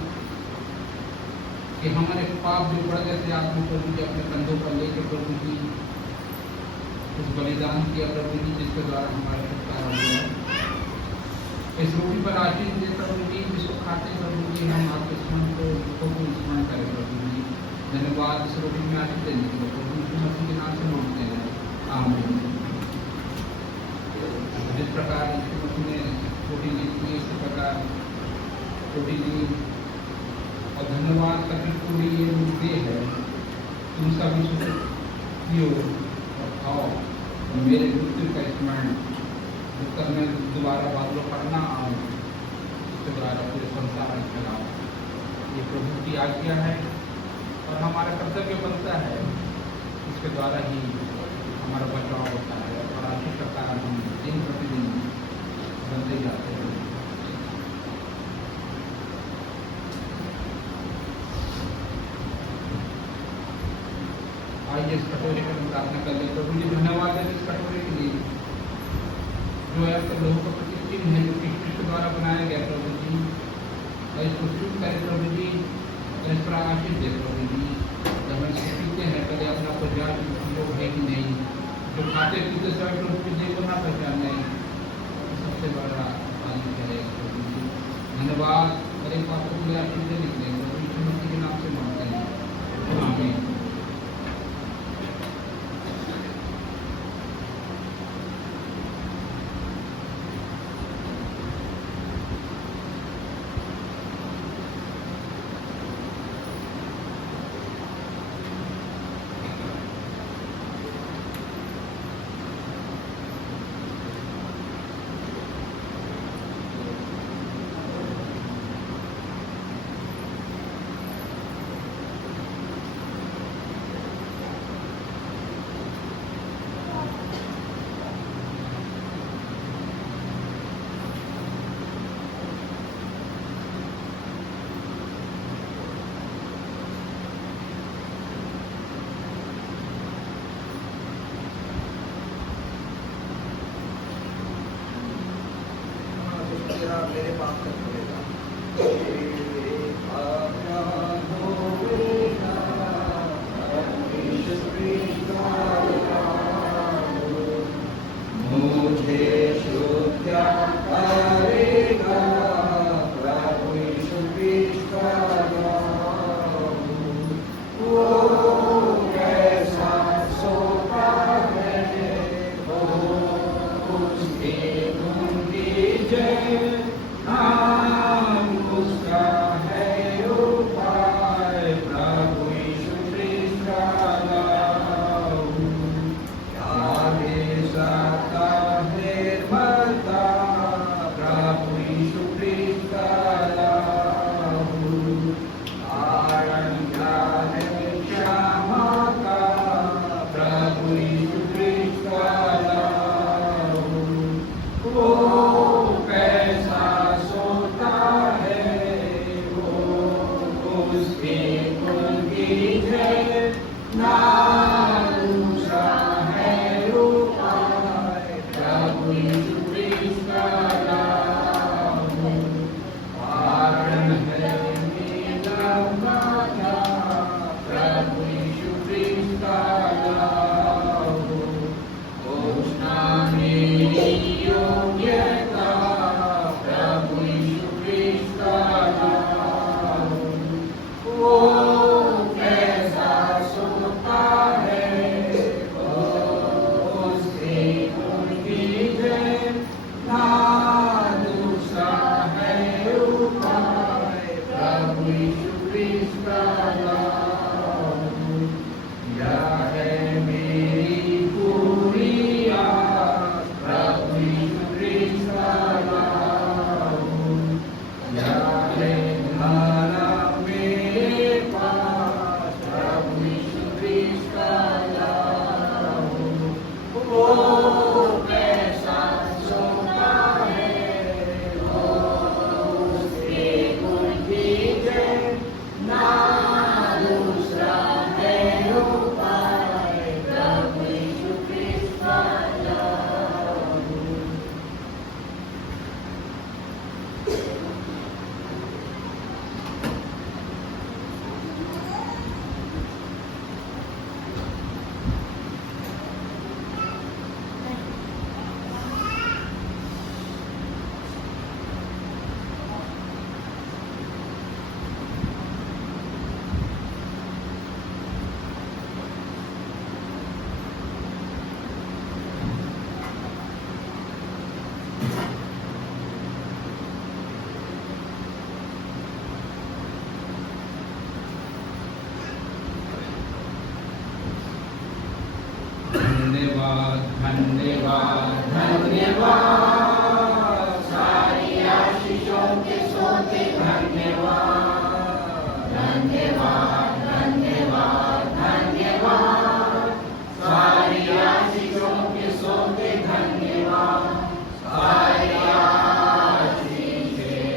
कि हमारे पाप जो बढ़ गए थे, आपने प्रभु जी अपने कंधों पर लेकर प्रभु जी उस बलिदान किया प्रभु जी, जिसके द्वारा हमारा छुटकारा हुआ। इस रोटी पर आशीष दे प्रभु जी, जिसको खाते प्रभु जी हम आपके स्मरण को स्मरण करें प्रभु जी। धन्यवाद इस रोटी में आशीष देने के लिए प्रभु यीशु मसीह के नाम से मांगते हैं, आमीन। जिस प्रकार यीशु मसीह ने रोटी ली थी, इसी प्रकार रोटी ली और धन्यवाद करके पूरी ये देह है, तुम सभी पियो और खाओ मेरे मृत्यु का स्मरण करने दोबारा बादलों पढ़ना और उसके द्वारा पूरे संसार में फैलाओ। ये प्रभु की आज्ञा है और हमारा कर्तव्य बनता है, इसके द्वारा ही हमारा बचाव होता है और आशीष का कारण हम दिन प्रतिदिन बनते जाते हैं। आइए इस कटोरे पर प्रार्थना कर ले। प्रभु जी धन्यवाद है इस कटोरे के लिए जो है सब लोगों का प्रतिचिन्ह है, जो कृष्ण द्वारा बनाया गया प्रभु जी, और इसको शुभ करें प्रभु जी, और इस पर आशीष दे प्रभु जी। जब हम इसको पीते हैं पहले अपना प्रचार लोग है कि नहीं, जो खाते पीते समय प्रभु जी को ना पहचाने, सबसे बड़ा पानी है प्रभु जी। धन्यवाद। हरे पापों के लिए आशीष दे निकले प्रभु यीशु मसीह के नाम से मांगते हैं, आमीन। मेरे बाप का बोलेगा मुझे शुद्ध करेगा प्रभु यीशु का वो कैसा सोता है वो उसके उनकी जय नाम उसका है उपाय प्रभु यीशु का नाम क्या दे सकता है निर्मलता प्रभु यीशु का नाम कारण ज्ञान क्षमा का प्रभु यीशु का नाम वो कैसा सोता है वो उसके कुल की जय नाम उसका है उपाय प्रभु यीशु का नाम कारण है नीलमता प्रभु यीशु का नाम घोषणा मेरी योग्यता प्रभु यीशु का नाम वो कैसा सोता है वो उसके उनकी जय नाम उसका है उपाय प्रभु यीशु का नाम यह है मेरी पूरी आस प्रभु यीशु धन्यवाद धन्यवाद धन्यवाद सारी आशीषों के सोते धन्यवाद धन्यवाद धन्यवाद धन्यवाद सारी आशीषों के सोते धन्यवाद सारी आशीषें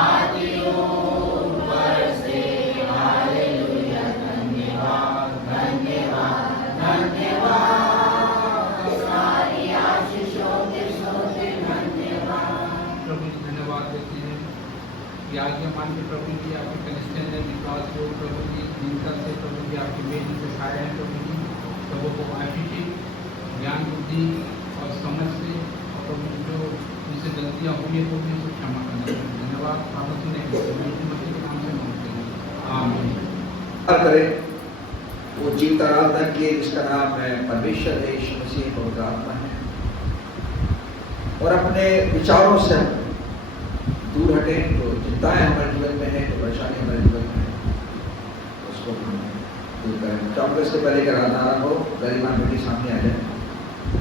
आती ऊपर से हालेलुया धन्यवाद धन्यवाद धन्यवाद सारी आशीषों के सोते धन्यवाद। प्रभु जी धन्यवाद देते हैं कि आज्ञा मान के प्रभु जी आपके कनिष्ठ ने विकास हो प्रभु जी जिनका से प्रभु जी आपकी मेरी से छाया है प्रभु जी प्रभु को आशीषित ज्ञान बुद्धि और समझ से और प्रभु जी जो उनसे गलतियाँ हुई तो भी उसे क्षमा करना धन्यवाद आप सुने मसीह के नाम से मांगते हैं आमीन। करें वो जीवित आराधना किए जिसका नाम है परमेश्वर है यीशु मसीह पवित्र आत्मा है और अपने विचारों से हम दूर हटें तो चिंताएं हमारे जीवन में है तो परेशानी हमारे जीवन में है उसको हम दूर करें। चौके से पहले का आराधना आरंभ हो गरिमा बेटी सामने आ जाए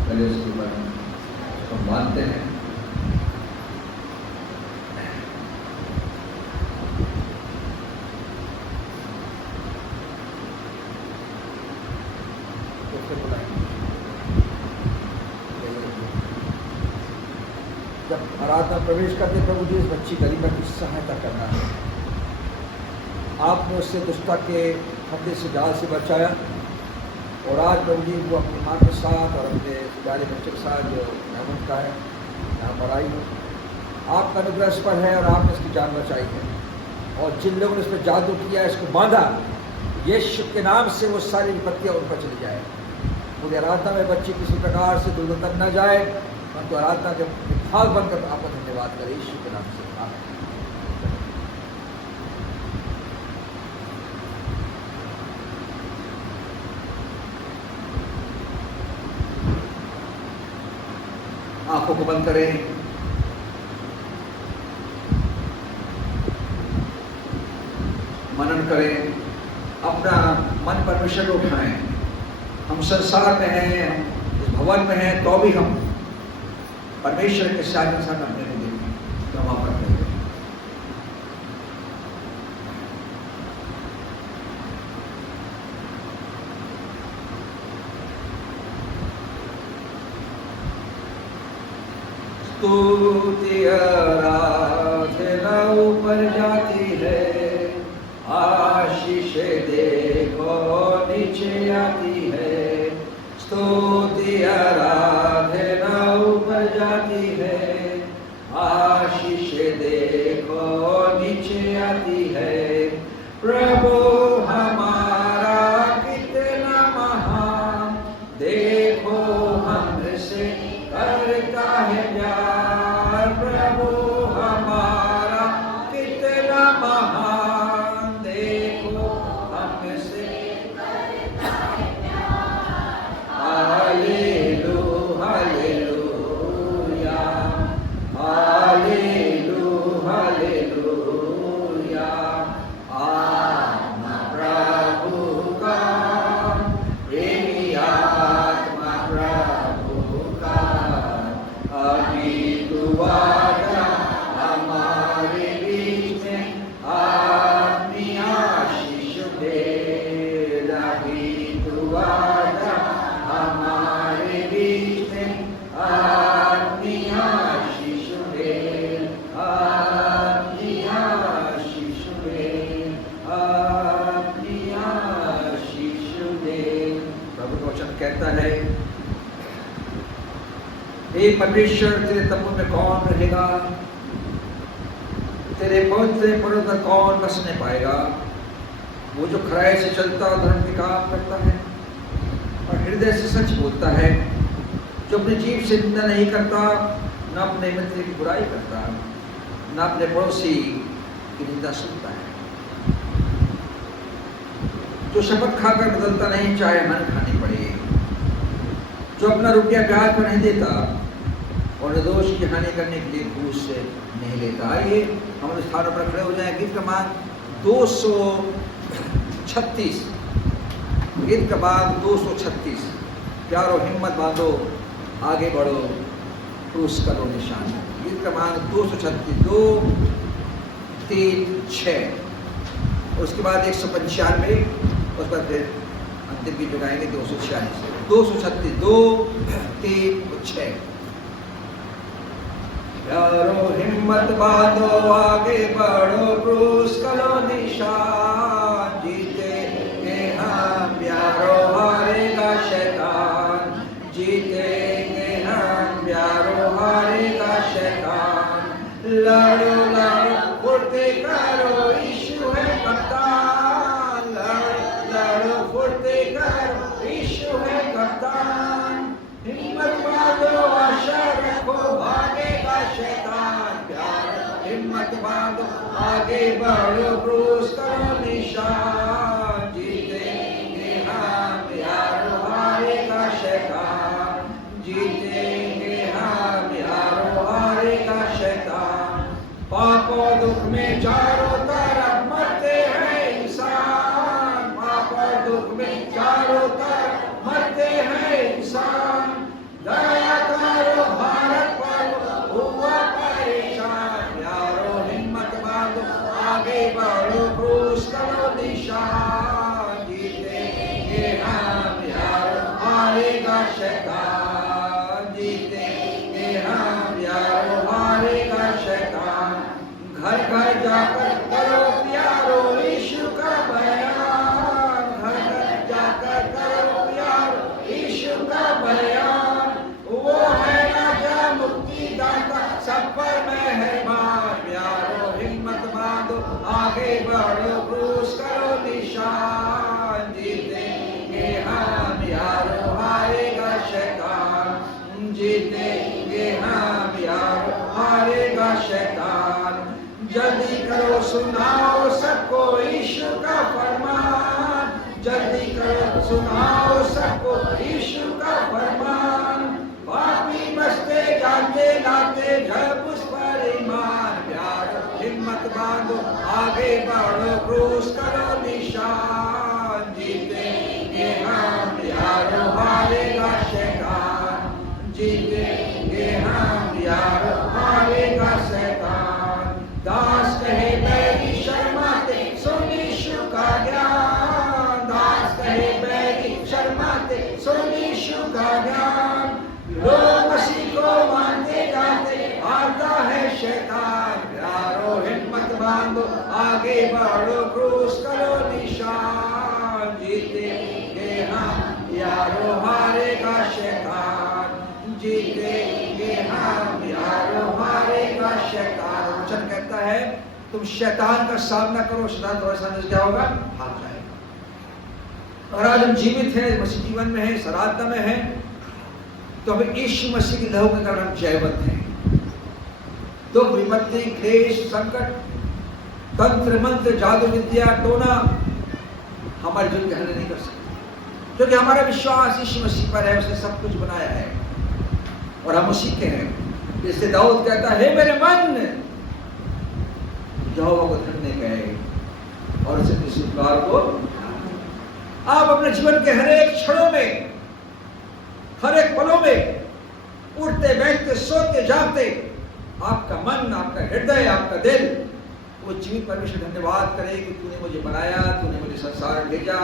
पहले उसके ऊपर हम मानते हैं। जब आराधना प्रवेश करते प्रभु जी इस बच्ची गरिमा की सहायता करना है। आपने उससे दुष्टता के खतरे से जाल से बचाया और आज प्रभु जी वो अपनी माँ के साथ और अपने प्यारे बच्चे के साथ जो मेहमान का है यहाँ पर आई हो आपका अनुग्रह इस पर है और आपने इसकी जान बचाई है और जिन लोगों ने इस पर जादू किया इसको बांधा यीशु के नाम से वो सारी विपत्तियाँ उन पर चली जाए। पूरी आराधना में बच्ची किसी प्रकार से दुर्घटना न जाए परंतु आराधना के भाग बनकर आपका धन्यवाद करें यीशु के नाम से आमीन। आंखों को बंद करें मनन करें अपना मन परमेश्वर को उठाएं। हम संसार में हैं हम इस भवन में हैं तो भी हम परमेश्वर के साथ इंसान अपने को देखें तो हम करते हैं। स्तुति आराधना ऊपर जाती है आशीष देखो नीचे आती है। स्तुति आराधना ऊपर जाती है आशीष देखो नीचे आती है। प्रभु हमारा कितना महान देखो हमसे करता है प्यार। प्रभु हमारा कितना महान देखो हमसे करता है प्यार। हालेलुया हालेलुया हालेलुया हालेलुया आत्मा प्रभु का प्रेमी आत्मा प्रभु का अभी तू आजा हमारे बीच में अपनी आशीष दे। अभी तू आजा हमारे बीच में अपनी आशीष दे अपनी आशीष दे अपनी आशीष दे। प्रभु का वचन कहता है हे परमेश्वर तेरे तंबू में कौन रहेगा तेरे पवित्र पर्वत पर कौन बसने पाएगा। वो जो खराई से चलता धर्म के काम करता है और हृदय से सच बोलता है जो अपने जीव से निंदा नहीं करता न अपने मित्र की बुराई करता न अपने पड़ोसी की निंदा सुनता है। जो शपथ खाकर बदलता नहीं चाहे मन खानी पड़े। जो अपना रुपया ब्याज पर नहीं देता और निर्दोष की हानि करने के लिए घूस से नहीं लेता। आइए हम स्थानों पर खड़े हो जाएं। गीत क्रमांक 236 गीत क्रमांक 236 प्यारो हिम्मत बांधो, आगे बढ़ो, क्रूस करो निशान। गीत क्रमांक 236, 2, 3, 6। उसके बाद 195, उस पर फिर अंतिम गीत गाएंगे 246 से। 236, 2, 3, 6। प्यारो हिम्मत बांधो, आगे बढ़ो, क्रूस करो निशान। जीतेंगे हम प्यारो, हारेगा शैतान। जीतेंगे हम प्यारो, हारेगा शैतान। लड़ो लड़ो फुर्ती करो, यीशु है कप्तान। लड़ो लड़ो फुर्ती करो, यीशु है कप्तान। हिम्मत बांधो, आशा रखो, भागेगा शैतान। प्यारो हिम्मत बांधो, आगे बढ़ो, क्रूस करो निशान। जीतेंगे हम प्यारो, हारेगा शैतान। जीतेंगे हम प्यारो, हारेगा शैतान। पाप और दुख में चारों तरफ मरते हैं इंसान। पाप और दुख में चारों तरफ मरते हैं इंसान। दया करो भारत पर, हुआ परेशान। प्यारो हिम्मत बांधो, आगे बढ़ो, क्रूस करो निशान। जीतेंगे हम प्यारो, हारेगा शैतान। जीतेंगे हम प्यारो, हारेगा शैतान। घर घर जाकर करो प्यारो, यीशु का बयान। घर घर जाकर करो प्यारो, यीशु का बयान। वो है राजा मुक्ति दाता, सब पर मेहरबान। प्यारो हिम्मत बांधो, आगे बढ़ो, क्रूस करो निशान। जीतेंगे हम प्यारो, हारेगा शैतान। जीतेंगे हम प्यारो, हारेगा शैतान। जल्दी करो सुनाओ सबको यीशु का फरमान। जल्दी करो सुनाओ सबको यीशु का फरमान। पापी बसते जाते लाते जब उस पर ईमान। प्यारो हिम्मत बांधो, आगे बढ़ो, क्रूस करो निशान। जीतेंगे हम प्यारो, हारेगा शैतान। जीतेंगे हम प्यारो, हारेगा शैतान। दास कहे बैरी शर्माते, सुन यीशु का ज्ञान। दास कहे बैरी शर्माते, सुन यीशु का ज्ञान। लोग मसीह को मानते जाते, हारता है शैतान। प्यारो हिम्मत बांधो, आगे बढ़ो, क्रूस करो निशान। जीतेंगे हम प्यारो, हारेगा शैतान। जीतेंगे हम प्यारो, हारेगा शैतान। वचन कहता है तुम शैतान का सामना करो, शैतान तुम्हारे सामने से क्या होगा? भाग जाएगा। और आज हम जीवित हैं, मसीह जीवन में है, सराधना में है, तो हमें यीशु मसीह की लहू के कारण हम जयवंत हैं। दुख विपत्ति क्लेश संकट तंत्र मंत्र जादू विद्या टोना हमारे जीवन को हल नहीं कर सकते, क्योंकि हमारा विश्वास यीशु मसीह पर है। उसने सब कुछ बनाया है और हम उसी के हैं। इसलिए दाऊद कहता है, मेरे मन यहोवा को धन्य कहे और उसे किसी उपकार को। आप अपने जीवन के हर एक क्षणों में, हर एक पलों में, उठते बैठते सोते जागते, आपका मन, आपका हृदय, आपका दिल वो जीवित परमेश्वर धन्यवाद करे कि तूने मुझे बनाया, तूने मुझे संसार भेजा,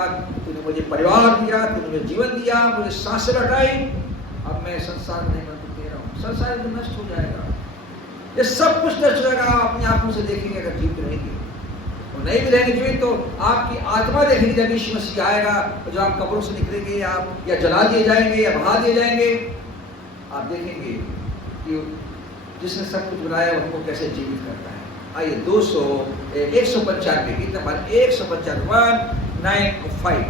तूने मुझे परिवार दिया, तूने मुझे जीवन दिया, मुझे सांसें लौटाई। अब मैं संसार नहीं बन दे रहा हूँ, संसार तो नष्ट हो जाएगा, ये सब कुछ नष्ट हो जाएगा। आप अपनी आंखों से देखेंगे अगर जीवित रहेंगे, और नहीं भी रहेंगे जीवित तो आपकी आत्मा देखेगी जब यीशु मसीह आएगा। जब आप कब्रों से निकलेंगे, आप या जला दिए जाएंगे या बहा दिए जाएंगे, आप देखेंगे कि जिसने सब कुछ बनाया उनको कैसे जीवित करता है। आइए 195 गीत नंबर 195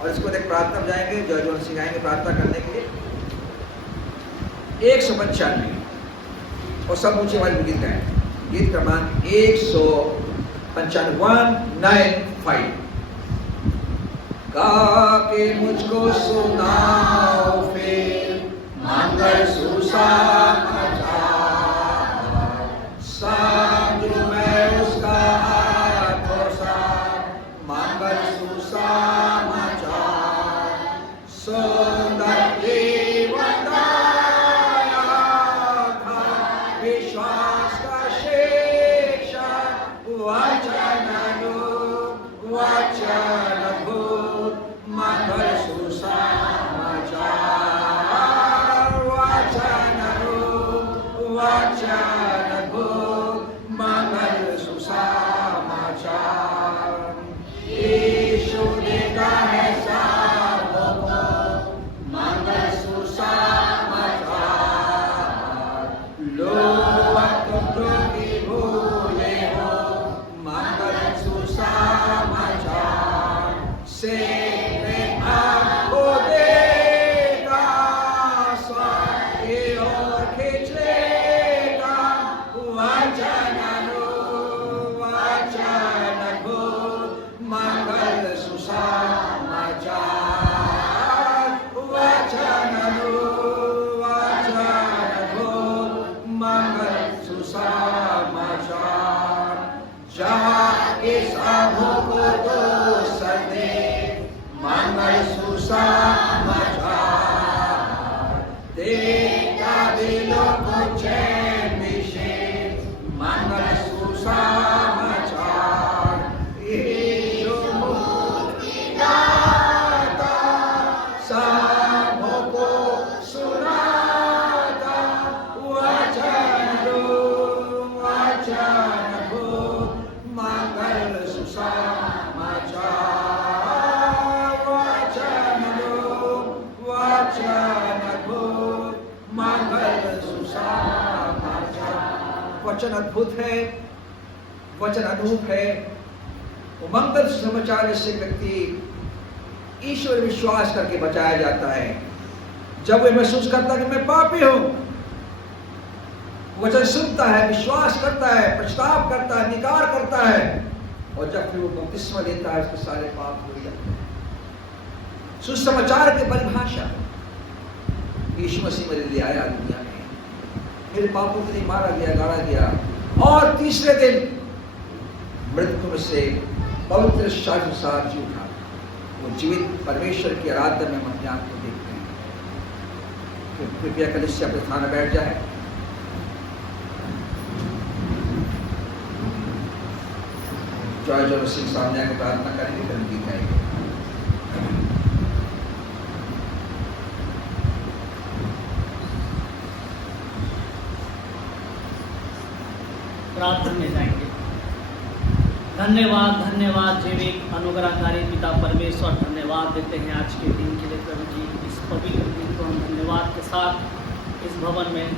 और इसको देख प्रार्थना में जाएंगे, जॉर्ज सिंह आएंगे प्रार्थना करने के लिए। 195 और सब ऊंचे वाले गीत गाएं। गीत क्रमांक 195 गा के मुझको सुनाओ फिर मंगल सुसमाचार, समझूं मैं उसका अर्थ और सार। मंगल सुसमाचार वचन अद्भुत है, वचन अनूप है। वो मंगल समाचार से व्यक्ति ईश्वर विश्वास करके बचाया जाता है। जब वह महसूस करता है कि मैं पापी हूं, वचन सुनता है, विश्वास करता है, पछताव करता है, निकार करता है, और जब फिर वो बपतिस्मा लेता है, उसके सारे पाप धुल जाते हैं। सुसमाचार की परिभाषा, यीशु मसीह मेरे लिए आया दुनिया में, मेरे पापों के लिए मारा गया, गाड़ा गया, और तीसरे दिन मृत्यु में से पवित्र शरीर के साथ जी उठा। वो जीवित परमेश्वर की आराधना में हम अपने आप को देखते हैं। कृपया कलीसिया अपने स्थान में बैठ जाए। जॉय जॉय सिंह सामने आकर प्रार्थना करेंगे, फिर गीत गाएंगे। प्रार्थना में जाएंगे। धन्यवाद धन्यवाद जीवित अनुग्रहकारी पिता परमेश्वर, धन्यवाद देते हैं आज के दिन के लिए प्रभु जी। इस पवित्र दिन को हम धन्यवाद के साथ इस भवन में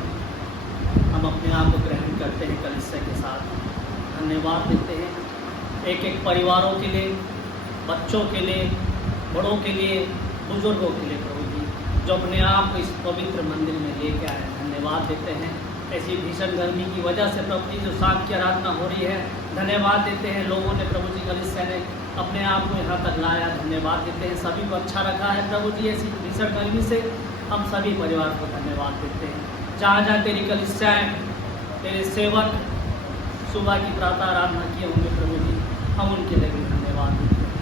हम अपने आप को ग्रहण करते हैं कलीसिया के साथ। धन्यवाद देते हैं एक एक परिवारों के लिए, बच्चों के लिए, बड़ों के लिए, बुजुर्गों के लिए प्रभु जी, जो अपने आप को इस पवित्र मंदिर में लेके आए। धन्यवाद देते हैं ऐसी भीषण गर्मी की वजह से प्रभु जी जो शाम की आराधना हो रही है, धन्यवाद देते हैं लोगों ने प्रभु जी, कलीसिया ने अपने आप को यहाँ तक लाया। धन्यवाद देते हैं सभी को अच्छा रखा है प्रभु जी। ऐसी भीषण गर्मी से हम सभी परिवार को धन्यवाद देते हैं। जहाँ जहाँ तेरी कलीसियाएँ, तेरे सेवक सुबह की प्रातः आराधना किए होंगे प्रभु जी, हम उनके लिए भी धन्यवाद देते हैं।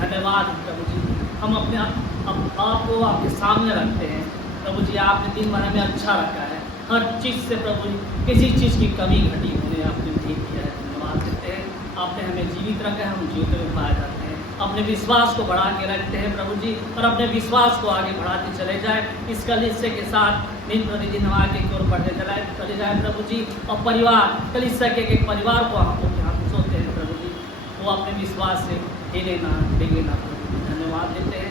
धन्यवाद प्रभु जी, हम अपने आप को आपके सामने रखते हैं प्रभु जी। आपने दिन भर हमें अच्छा रखा है, हर चीज़ से प्रभु जी किसी चीज़ की कमी घटी होने आपने ठीक किया है। धन्यवाद देते हैं, आपने हमें जीवित रखा है, हम जीवित में पाए जाते हैं। अपने विश्वास को बढ़ा के रखते हैं प्रभु जी, और अपने विश्वास को आगे बढ़ाते चले जाए। इस कलीसिया के साथ दिन प्रतिदिन हम आगे की ओर बढ़ते चले जाए प्रभु जी। और परिवार, कलीसिया के एक परिवार को हम लोग यहाँ सोचते हैं प्रभु जी, वो अपने विश्वास से हिले ना डिगे ना प्रभु जी। धन्यवाद देते हैं,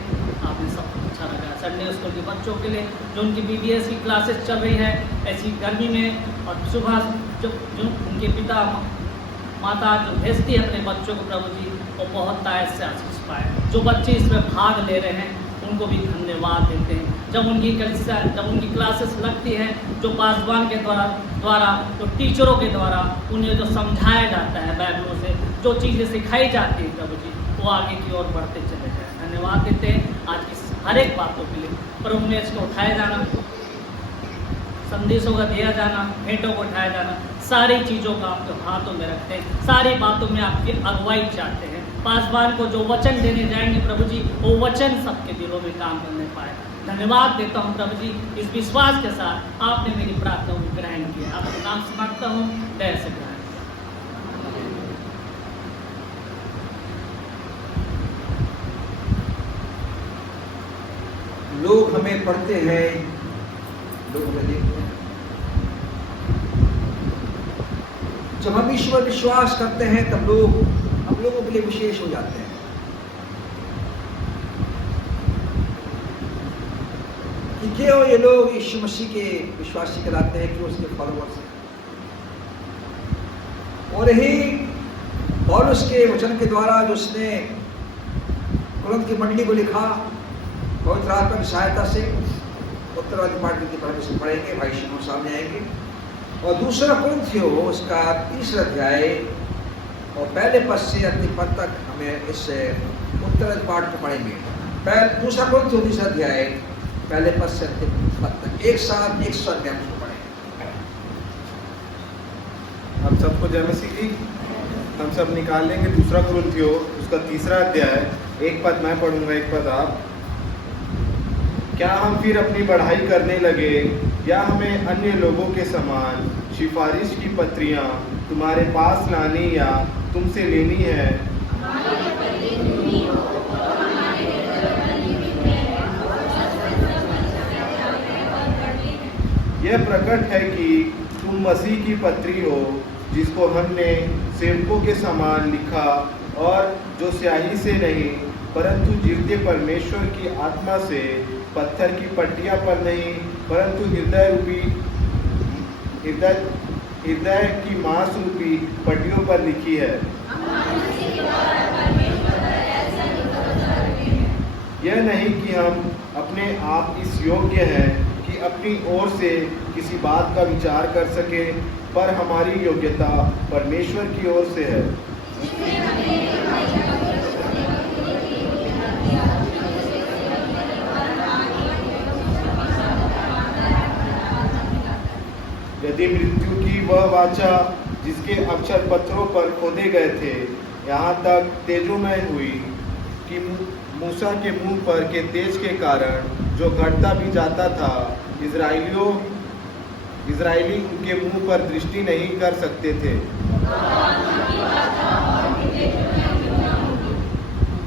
आपने सब कुछ अच्छा लगा। संडे स्कूल के बच्चों के लिए जो उनकी BBS की क्लासेस चल रही है ऐसी गर्मी में, और सुबह जो उनके पिता माता जो भेजती है अपने बच्चों को प्रभु जी, वो बहुत तायत से आशीष पाए। जो बच्चे इसमें भाग ले रहे हैं उनको भी धन्यवाद देते हैं। जब उनकी क्लासेस लगती हैं, जो पासवान के द्वारा जो टीचरों के द्वारा उन्हें जो समझाया जाता है, बाइबलों से जो चीज़ें सिखाई जाती है प्रभु जी, वो आगे की ओर बढ़ते चले जाए। धन्यवाद देते हैं आज की हर एक बातों के लिए। प्रभु में इसको उठाया जाना, संदेशों का दिया जाना, भेंटों को उठाया जाना, सारी चीज़ों का आपके हाथों में रखते हैं। सारी बातों में आपकी अगुवाई चाहते हैं। पासवान को जो वचन देने जाएंगे प्रभु जी, वो वचन सबके दिलों में काम करने पाए। धन्यवाद देता हूँ प्रभु जी, इस विश्वास के साथ आपने मेरी प्रार्थना को ग्रहण किया। आपके नाम से मांगता हूँ, दया से ग्रहण। लोग हमें पढ़ते हैं, लोग हमें देखते हैं। जब हम ईश्वर विश्वास करते हैं तब हम लोगों के लिए विशेष हो जाते हैं। कि क्यों ये लोग यीशु मसीह के विश्वासी कहलाते हैं, क्यों उसके फॉलोअर्स हैं। और यही पौलुस के वचन के द्वारा जो उसने कुरिन्थ की मंडली को लिखा, पवित्र आत्मा की सहायता से, उत्तरवादी पाठ की परमेश्वर पढ़ेंगे, भाई शिमोन सामने आएंगे। और दूसरा कुरिन्थियों उसका 3 अध्याय और पहले पद से अंतिम पद तक हमें इस उत्तरवादी पाठ को पढ़ेंगे। दूसरा कुरिन्थियों 3 अध्याय पहले पद से अंतिम पद तक एक साथ एक स्वर में हम उसको पढ़ेंगे। आप सबको जय मसीह की। हम सब निकाल लेंगे दूसरा कुरिन्थियों उसका 3 अध्याय, एक पद मैं पढ़ूंगा, एक पद आप। क्या हम फिर अपनी बढ़ाई करने लगे, या हमें अन्य लोगों के समान सिफारिश की पत्रियां तुम्हारे पास लानी या तुमसे लेनी है? यह प्रकट है कि तुम मसीह की पत्री हो, जिसको हमने सेवकों के समान लिखा, और जो स्याही से नहीं परंतु जीवते परमेश्वर की आत्मा से, पत्थर की पट्टियां पर नहीं परंतु हृदय की मांस रूपी पट्टियों पर लिखी है। यह नहीं कि हम अपने आप इस योग्य हैं कि अपनी ओर से किसी बात का विचार कर सके, पर हमारी योग्यता परमेश्वर की ओर से है। यदि मृत्यु की वह वाचा जिसके अक्षर पत्थरों पर खोदे गए थे यहाँ तक तेजोमय हुई कि मूसा के मुंह पर के तेज के कारण जो घटता भी जाता था, इजरायली उनके मुंह पर दृष्टि नहीं कर सकते थे,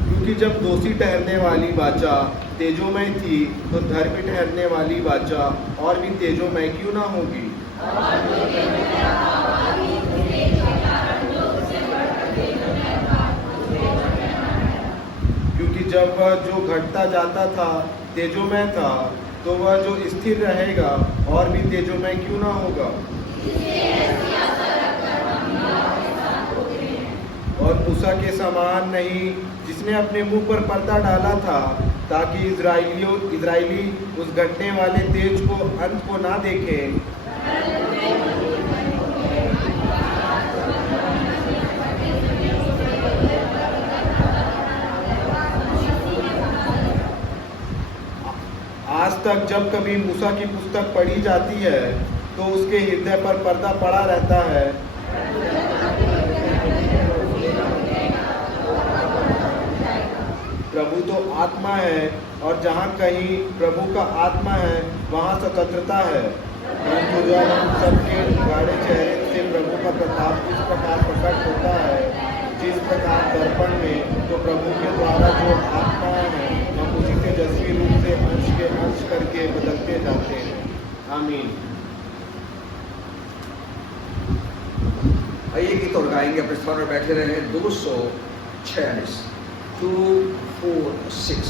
क्योंकि जब दोषी ठहरने वाली वाचा तेजोमय थी तो धर्मी ठहरने वाली वाचा और भी तेजोमय क्यों ना होगी। क्योंकि जब वह जो घटता जाता था तेजोमय था, तो वह जो स्थिर रहेगा और भी तेजोमय क्यों ना होगा। और मूसा के समान नहीं, जिसने अपने मुंह पर पर्दा डाला था ताकि इजरायली उस घटने वाले तेज को अंत को ना देखें। आज तक जब कभी मूसा की पुस्तक पढ़ी जाती है तो उसके हृदय पर पर्दा पड़ा रहता है। प्रभु तो आत्मा है और जहाँ कहीं प्रभु का आत्मा है वहाँ स्वतंत्रता है। परंतु जब हम सबके गाढ़े चेहरे से प्रभु का प्रताप इस प्रकार प्रकट होता है, जिस प्रकार दर्पण में, तो प्रभु के द्वारा जो आत्मा है हम उसी तेजस्वी रूप से अंश के अंश करके बदलते जाते हैं। आमीन। आइए गीत और गाएंगे, अपने स्थान पर बैठे रहे। 246 246।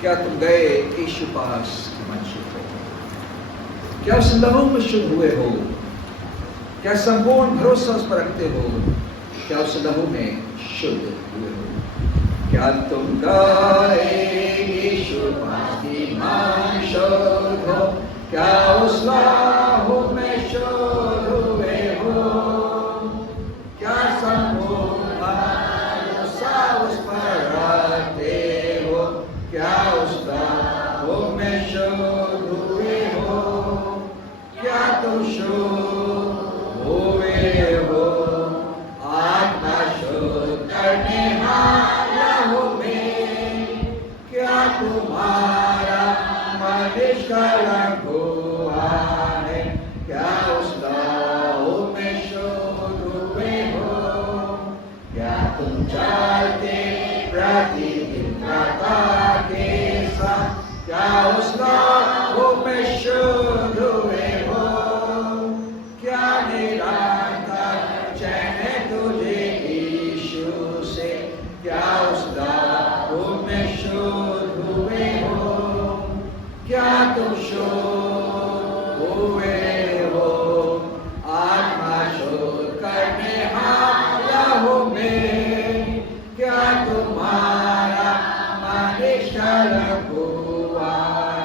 क्या तुम गए यीशु पास मन शुद्ध हो? क्या उस लहू में शुद्ध हुए हो? क्या संपूर्ण भरोसा उस पर रखते हो? क्या उस लहू में शुद्ध हुए हो? क्या तुम गए यीशु पास मन शुद्ध हो? क्या उस लहू में शुद्ध हुए हो? क्या संपूर्ण भरोसा उस पर रखते हो? क्या उस लहू में शुद्ध हुए हो? क्या तुम शुद्ध हुए हो? आत्मा शुद्ध करने लहू में क्या तुम्हारा मन निष्कलंक हुआ है? क्या उस लहू में शुद्ध हुए हो? क्या तुम चलते प्रतिदिन प्रार्थना के साथ? क्या उस लहू में शुद्ध हुए हो? क्या निरंतर चैन है तुझे यीशु से? क्या उस लहू में शुद्ध हुए हो? क्या तुम शुद्ध हुए हो? आत्मा शुद्ध करने लहू में क्या तुम्हारा मन निष्कलंक हुआ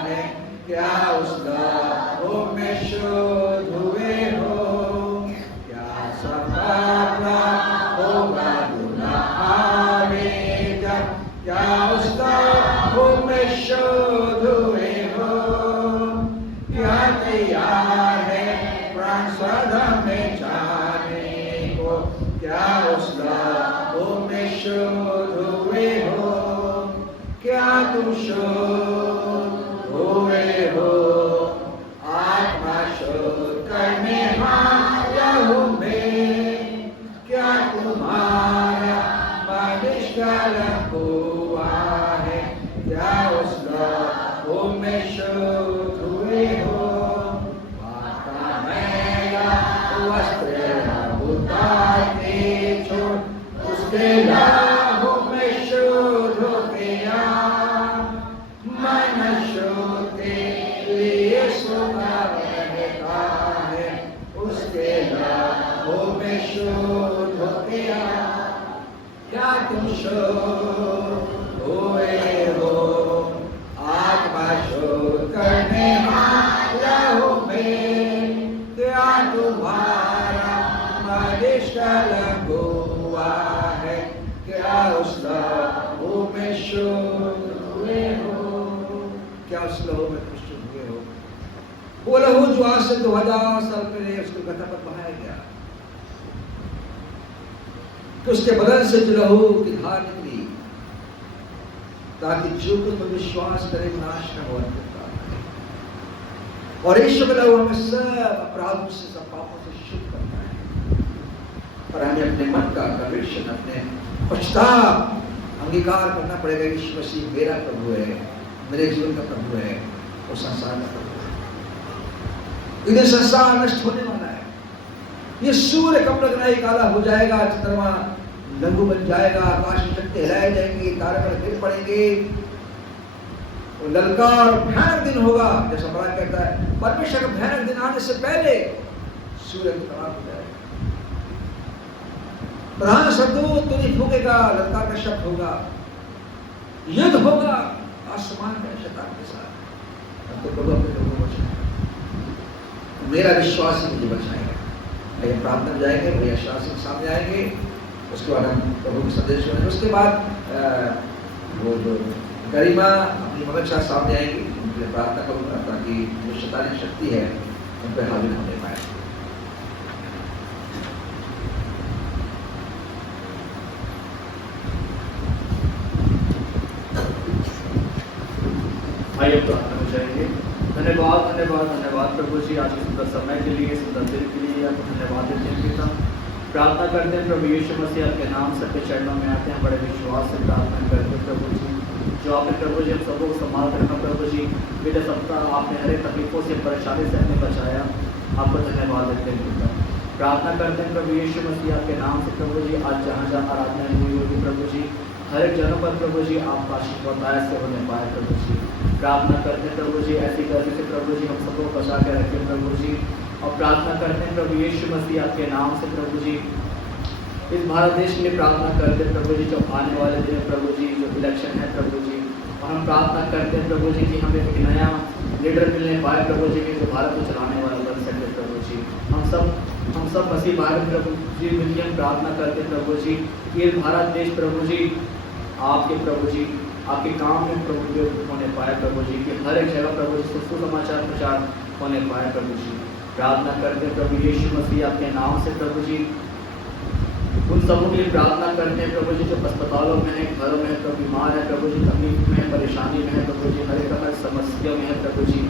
है? क्या उस लहू में शुद्ध हुए हो? क्या सफल होगा दुनिया जब? क्या उस लहू में शुद्ध हुए हो? क्या तैयार है प्राण सदा में जाने को? क्या उस लहू में शुद्ध हुए हो? क्या तुम शुद्ध हुए हो? आत्मा शुद्ध करने लहू में क्या तुम्हारा मन निष्कलंक हुआ है? क्या उस लहू में शुद्ध हुए हो? वास्ता मैला वस्त्र उतारते छोड़ उसके लहू में शुद्ध हो गया, मन शुद्ध के लिए सुना रहता है, उसके लहू में शुद्ध हो गया। क्या तुम शुद्ध हुए हो? आत्मा शुद्ध करने वाला हो में, क्या तुम्हारा मन कलंक हुआ है? क्या उस लहू में शुद्ध हुए हो? क्या उस लहू में तुम शुद्ध हुए हो? वो लहू जो आज से 2000 साल पहले उसको कथा पर बहाया गया, कि उसके बदन से जो लहू की धार निकली, ताकि जो कुछ पर विश्वास करे नाश न हो सकता है। और यीशु का लहू हमें सब अपराधों से, सब पापों से शुद्ध करता है। पर हमें अपने मन का कन्विक्शन, अपने पश्चाताप अंगीकार करना पड़ेगा। यीशु मसीह मेरा प्रभु है, मेरे जीवन का प्रभु है, और संसार का प्रभु है। इधर संसार नष्ट होने वाला है। ये सूर्य कब तक नहीं काला हो जाएगा, चंद्रमा लघु बन जाएगा, आकाश में चट्टे हिलाए जाएंगे, तारे पर गिर पड़ेंगे, और ललकार भयानक दिन होगा। जैसा बड़ा कहता है, परमेश्वर का भयानक दिन आने से पहले सूर्य खराब हो जाएगा। प्रधान शब्दूत तुनी फूकेगा, ललकार का शब्द होगा, युद्ध होगा आसमान में शैतान के साथ। अब तो प्रभु अपने लोगों को बचाएगा, मेरा विश्वास ही मुझे बचाएगा। आइए प्रार्थना में जाएंगे, भैया शासन सामने आएंगे, उसके बाद हम प्रभु के संदेश सुनेंगे। उसके बाद वो जो गरिमा अपनी मगज साथ सामने आएंगी, उनके लिए प्रार्थना करूँगा ताकि जो शैतानी शक्ति है उन पर हावी होने पाए। आइए प्रार्थना में जाएंगे। धन्यवाद धन्यवाद धन्यवाद प्रभु जी, आज के सुंदर समय के लिए, सुंदर दिन के लिए आपको धन्यवाद देते हैं पिता। प्रार्थना करते हैं प्रभु यीशु मसीह आपके नाम सबके चरणों में आते हैं, बड़े विश्वास से प्रार्थना करते हैं प्रभु जी। जो आपने प्रभु जी हम सबको संभाल कर रखा प्रभु जी, बीते सप्ताह आपने हर एक तकलीफों से, परेशानी से हमें बचाया, आपको धन्यवाद देते हैं पिता। प्रार्थना करते हैं प्रभु यीशु मसीह आपके नाम से प्रभु जी, आज जहाँ जहाँ आराधना हुई होगी प्रभु जी, हर एक जगह पर प्रभु जी आपका आशीर्वाद से होने पाए प्रभु जी। प्रार्थना करते हैं प्रभु जी ऐसी गर्मी से प्रभु जी हम सबको बचा के रखें प्रभु जी। और प्रार्थना करते हैं प्रभु यीशु मसीह आपके नाम से प्रभु जी, इस भारत देश में प्रार्थना करते हैं प्रभु जी, जो आने वाले दिन प्रभु जी जो इलेक्शन है प्रभु जी, और हम प्रार्थना करते हैं प्रभु जी कि हमें एक नया लीडर मिलने पाए प्रभु जी, कि जो भारत को चलाने वाला बन सके प्रभु जी। हम सब मसीह भारत प्रभु जी मिलकर हम प्रार्थना करते हैं प्रभु जी, ये भारत देश प्रभु जी आपके प्रभु जी आपके काम में प्रभु होने पाए प्रभु जी, कि हर एक जगह प्रभु जी सुसमाचार प्रचार होने पाए प्रभु जी। प्रार्थना करते हैं प्रभु यीशु मसीह आपके नाम से प्रभु जी, उन सबों के लिए प्रार्थना करते हैं प्रभु जी जो अस्पतालों में है, घरों में है, प्रभु बीमार है प्रभु जी, तकलीफ में है, परेशानी में है प्रभु जी, हर एक हर समस्या में है प्रभु जी।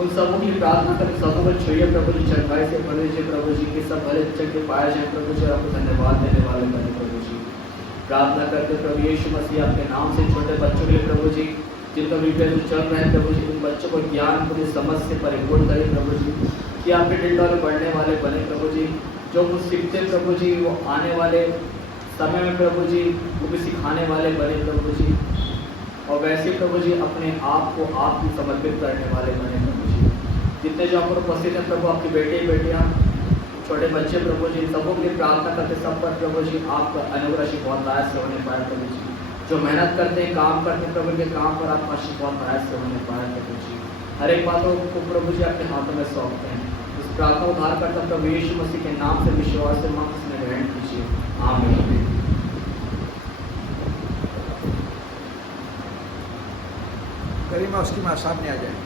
उन सबों की प्रार्थना करते, सबों को छुइए प्रभु जी, चंगाई से भर दीजिए प्रभु जी, कि सब भले अच्छे के पाए जाए प्रभु जी, आपको धन्यवाद देने वाले बने प्रभु जी। प्रार्थना करते प्रभु यीशु मसीह आपके नाम से छोटे बच्चों के लिए प्रभु जी, जिनका विवेक चल रहे हैं प्रभु जी, उन बच्चों को ज्ञान पूरी समझ से परिपूर्ण करें प्रभु जी, कि आपके डिंडों में बढ़ने वाले बने प्रभु जी, जो कुछ सीखते प्रभु जी वो आने वाले समय में प्रभु जी वो भी सिखाने वाले बने प्रभु जी, और वैसे प्रभु जी अपने आप को आप ही समर्पित करने वाले बने प्रभु जी। जितने जो आपको उपस्थित हैं प्रभु, आपकी बेटे बेटियाँ, छोटे बच्चे प्रभु जी, सबों के लिए प्रार्थना करते सब पर प्रभु जी आपका अनुग्रह बहुत लायक से होने पाए प्रभु जी। जो मेहनत करते हैं, काम करते हैं प्रभु के काम पर आपका आशीर्वाद लायक से होने पाए प्रभु जी। हर एक बातों को प्रभु जी आपके हाथों में सौंपते हैं। इस प्रार्थना उद्धार करता प्रभु यीशु मसीह के नाम से विश्वास से मां इसमें ग्रहण कीजिए, आमीन। गरिमा उसकी माँ सामने आ जाए।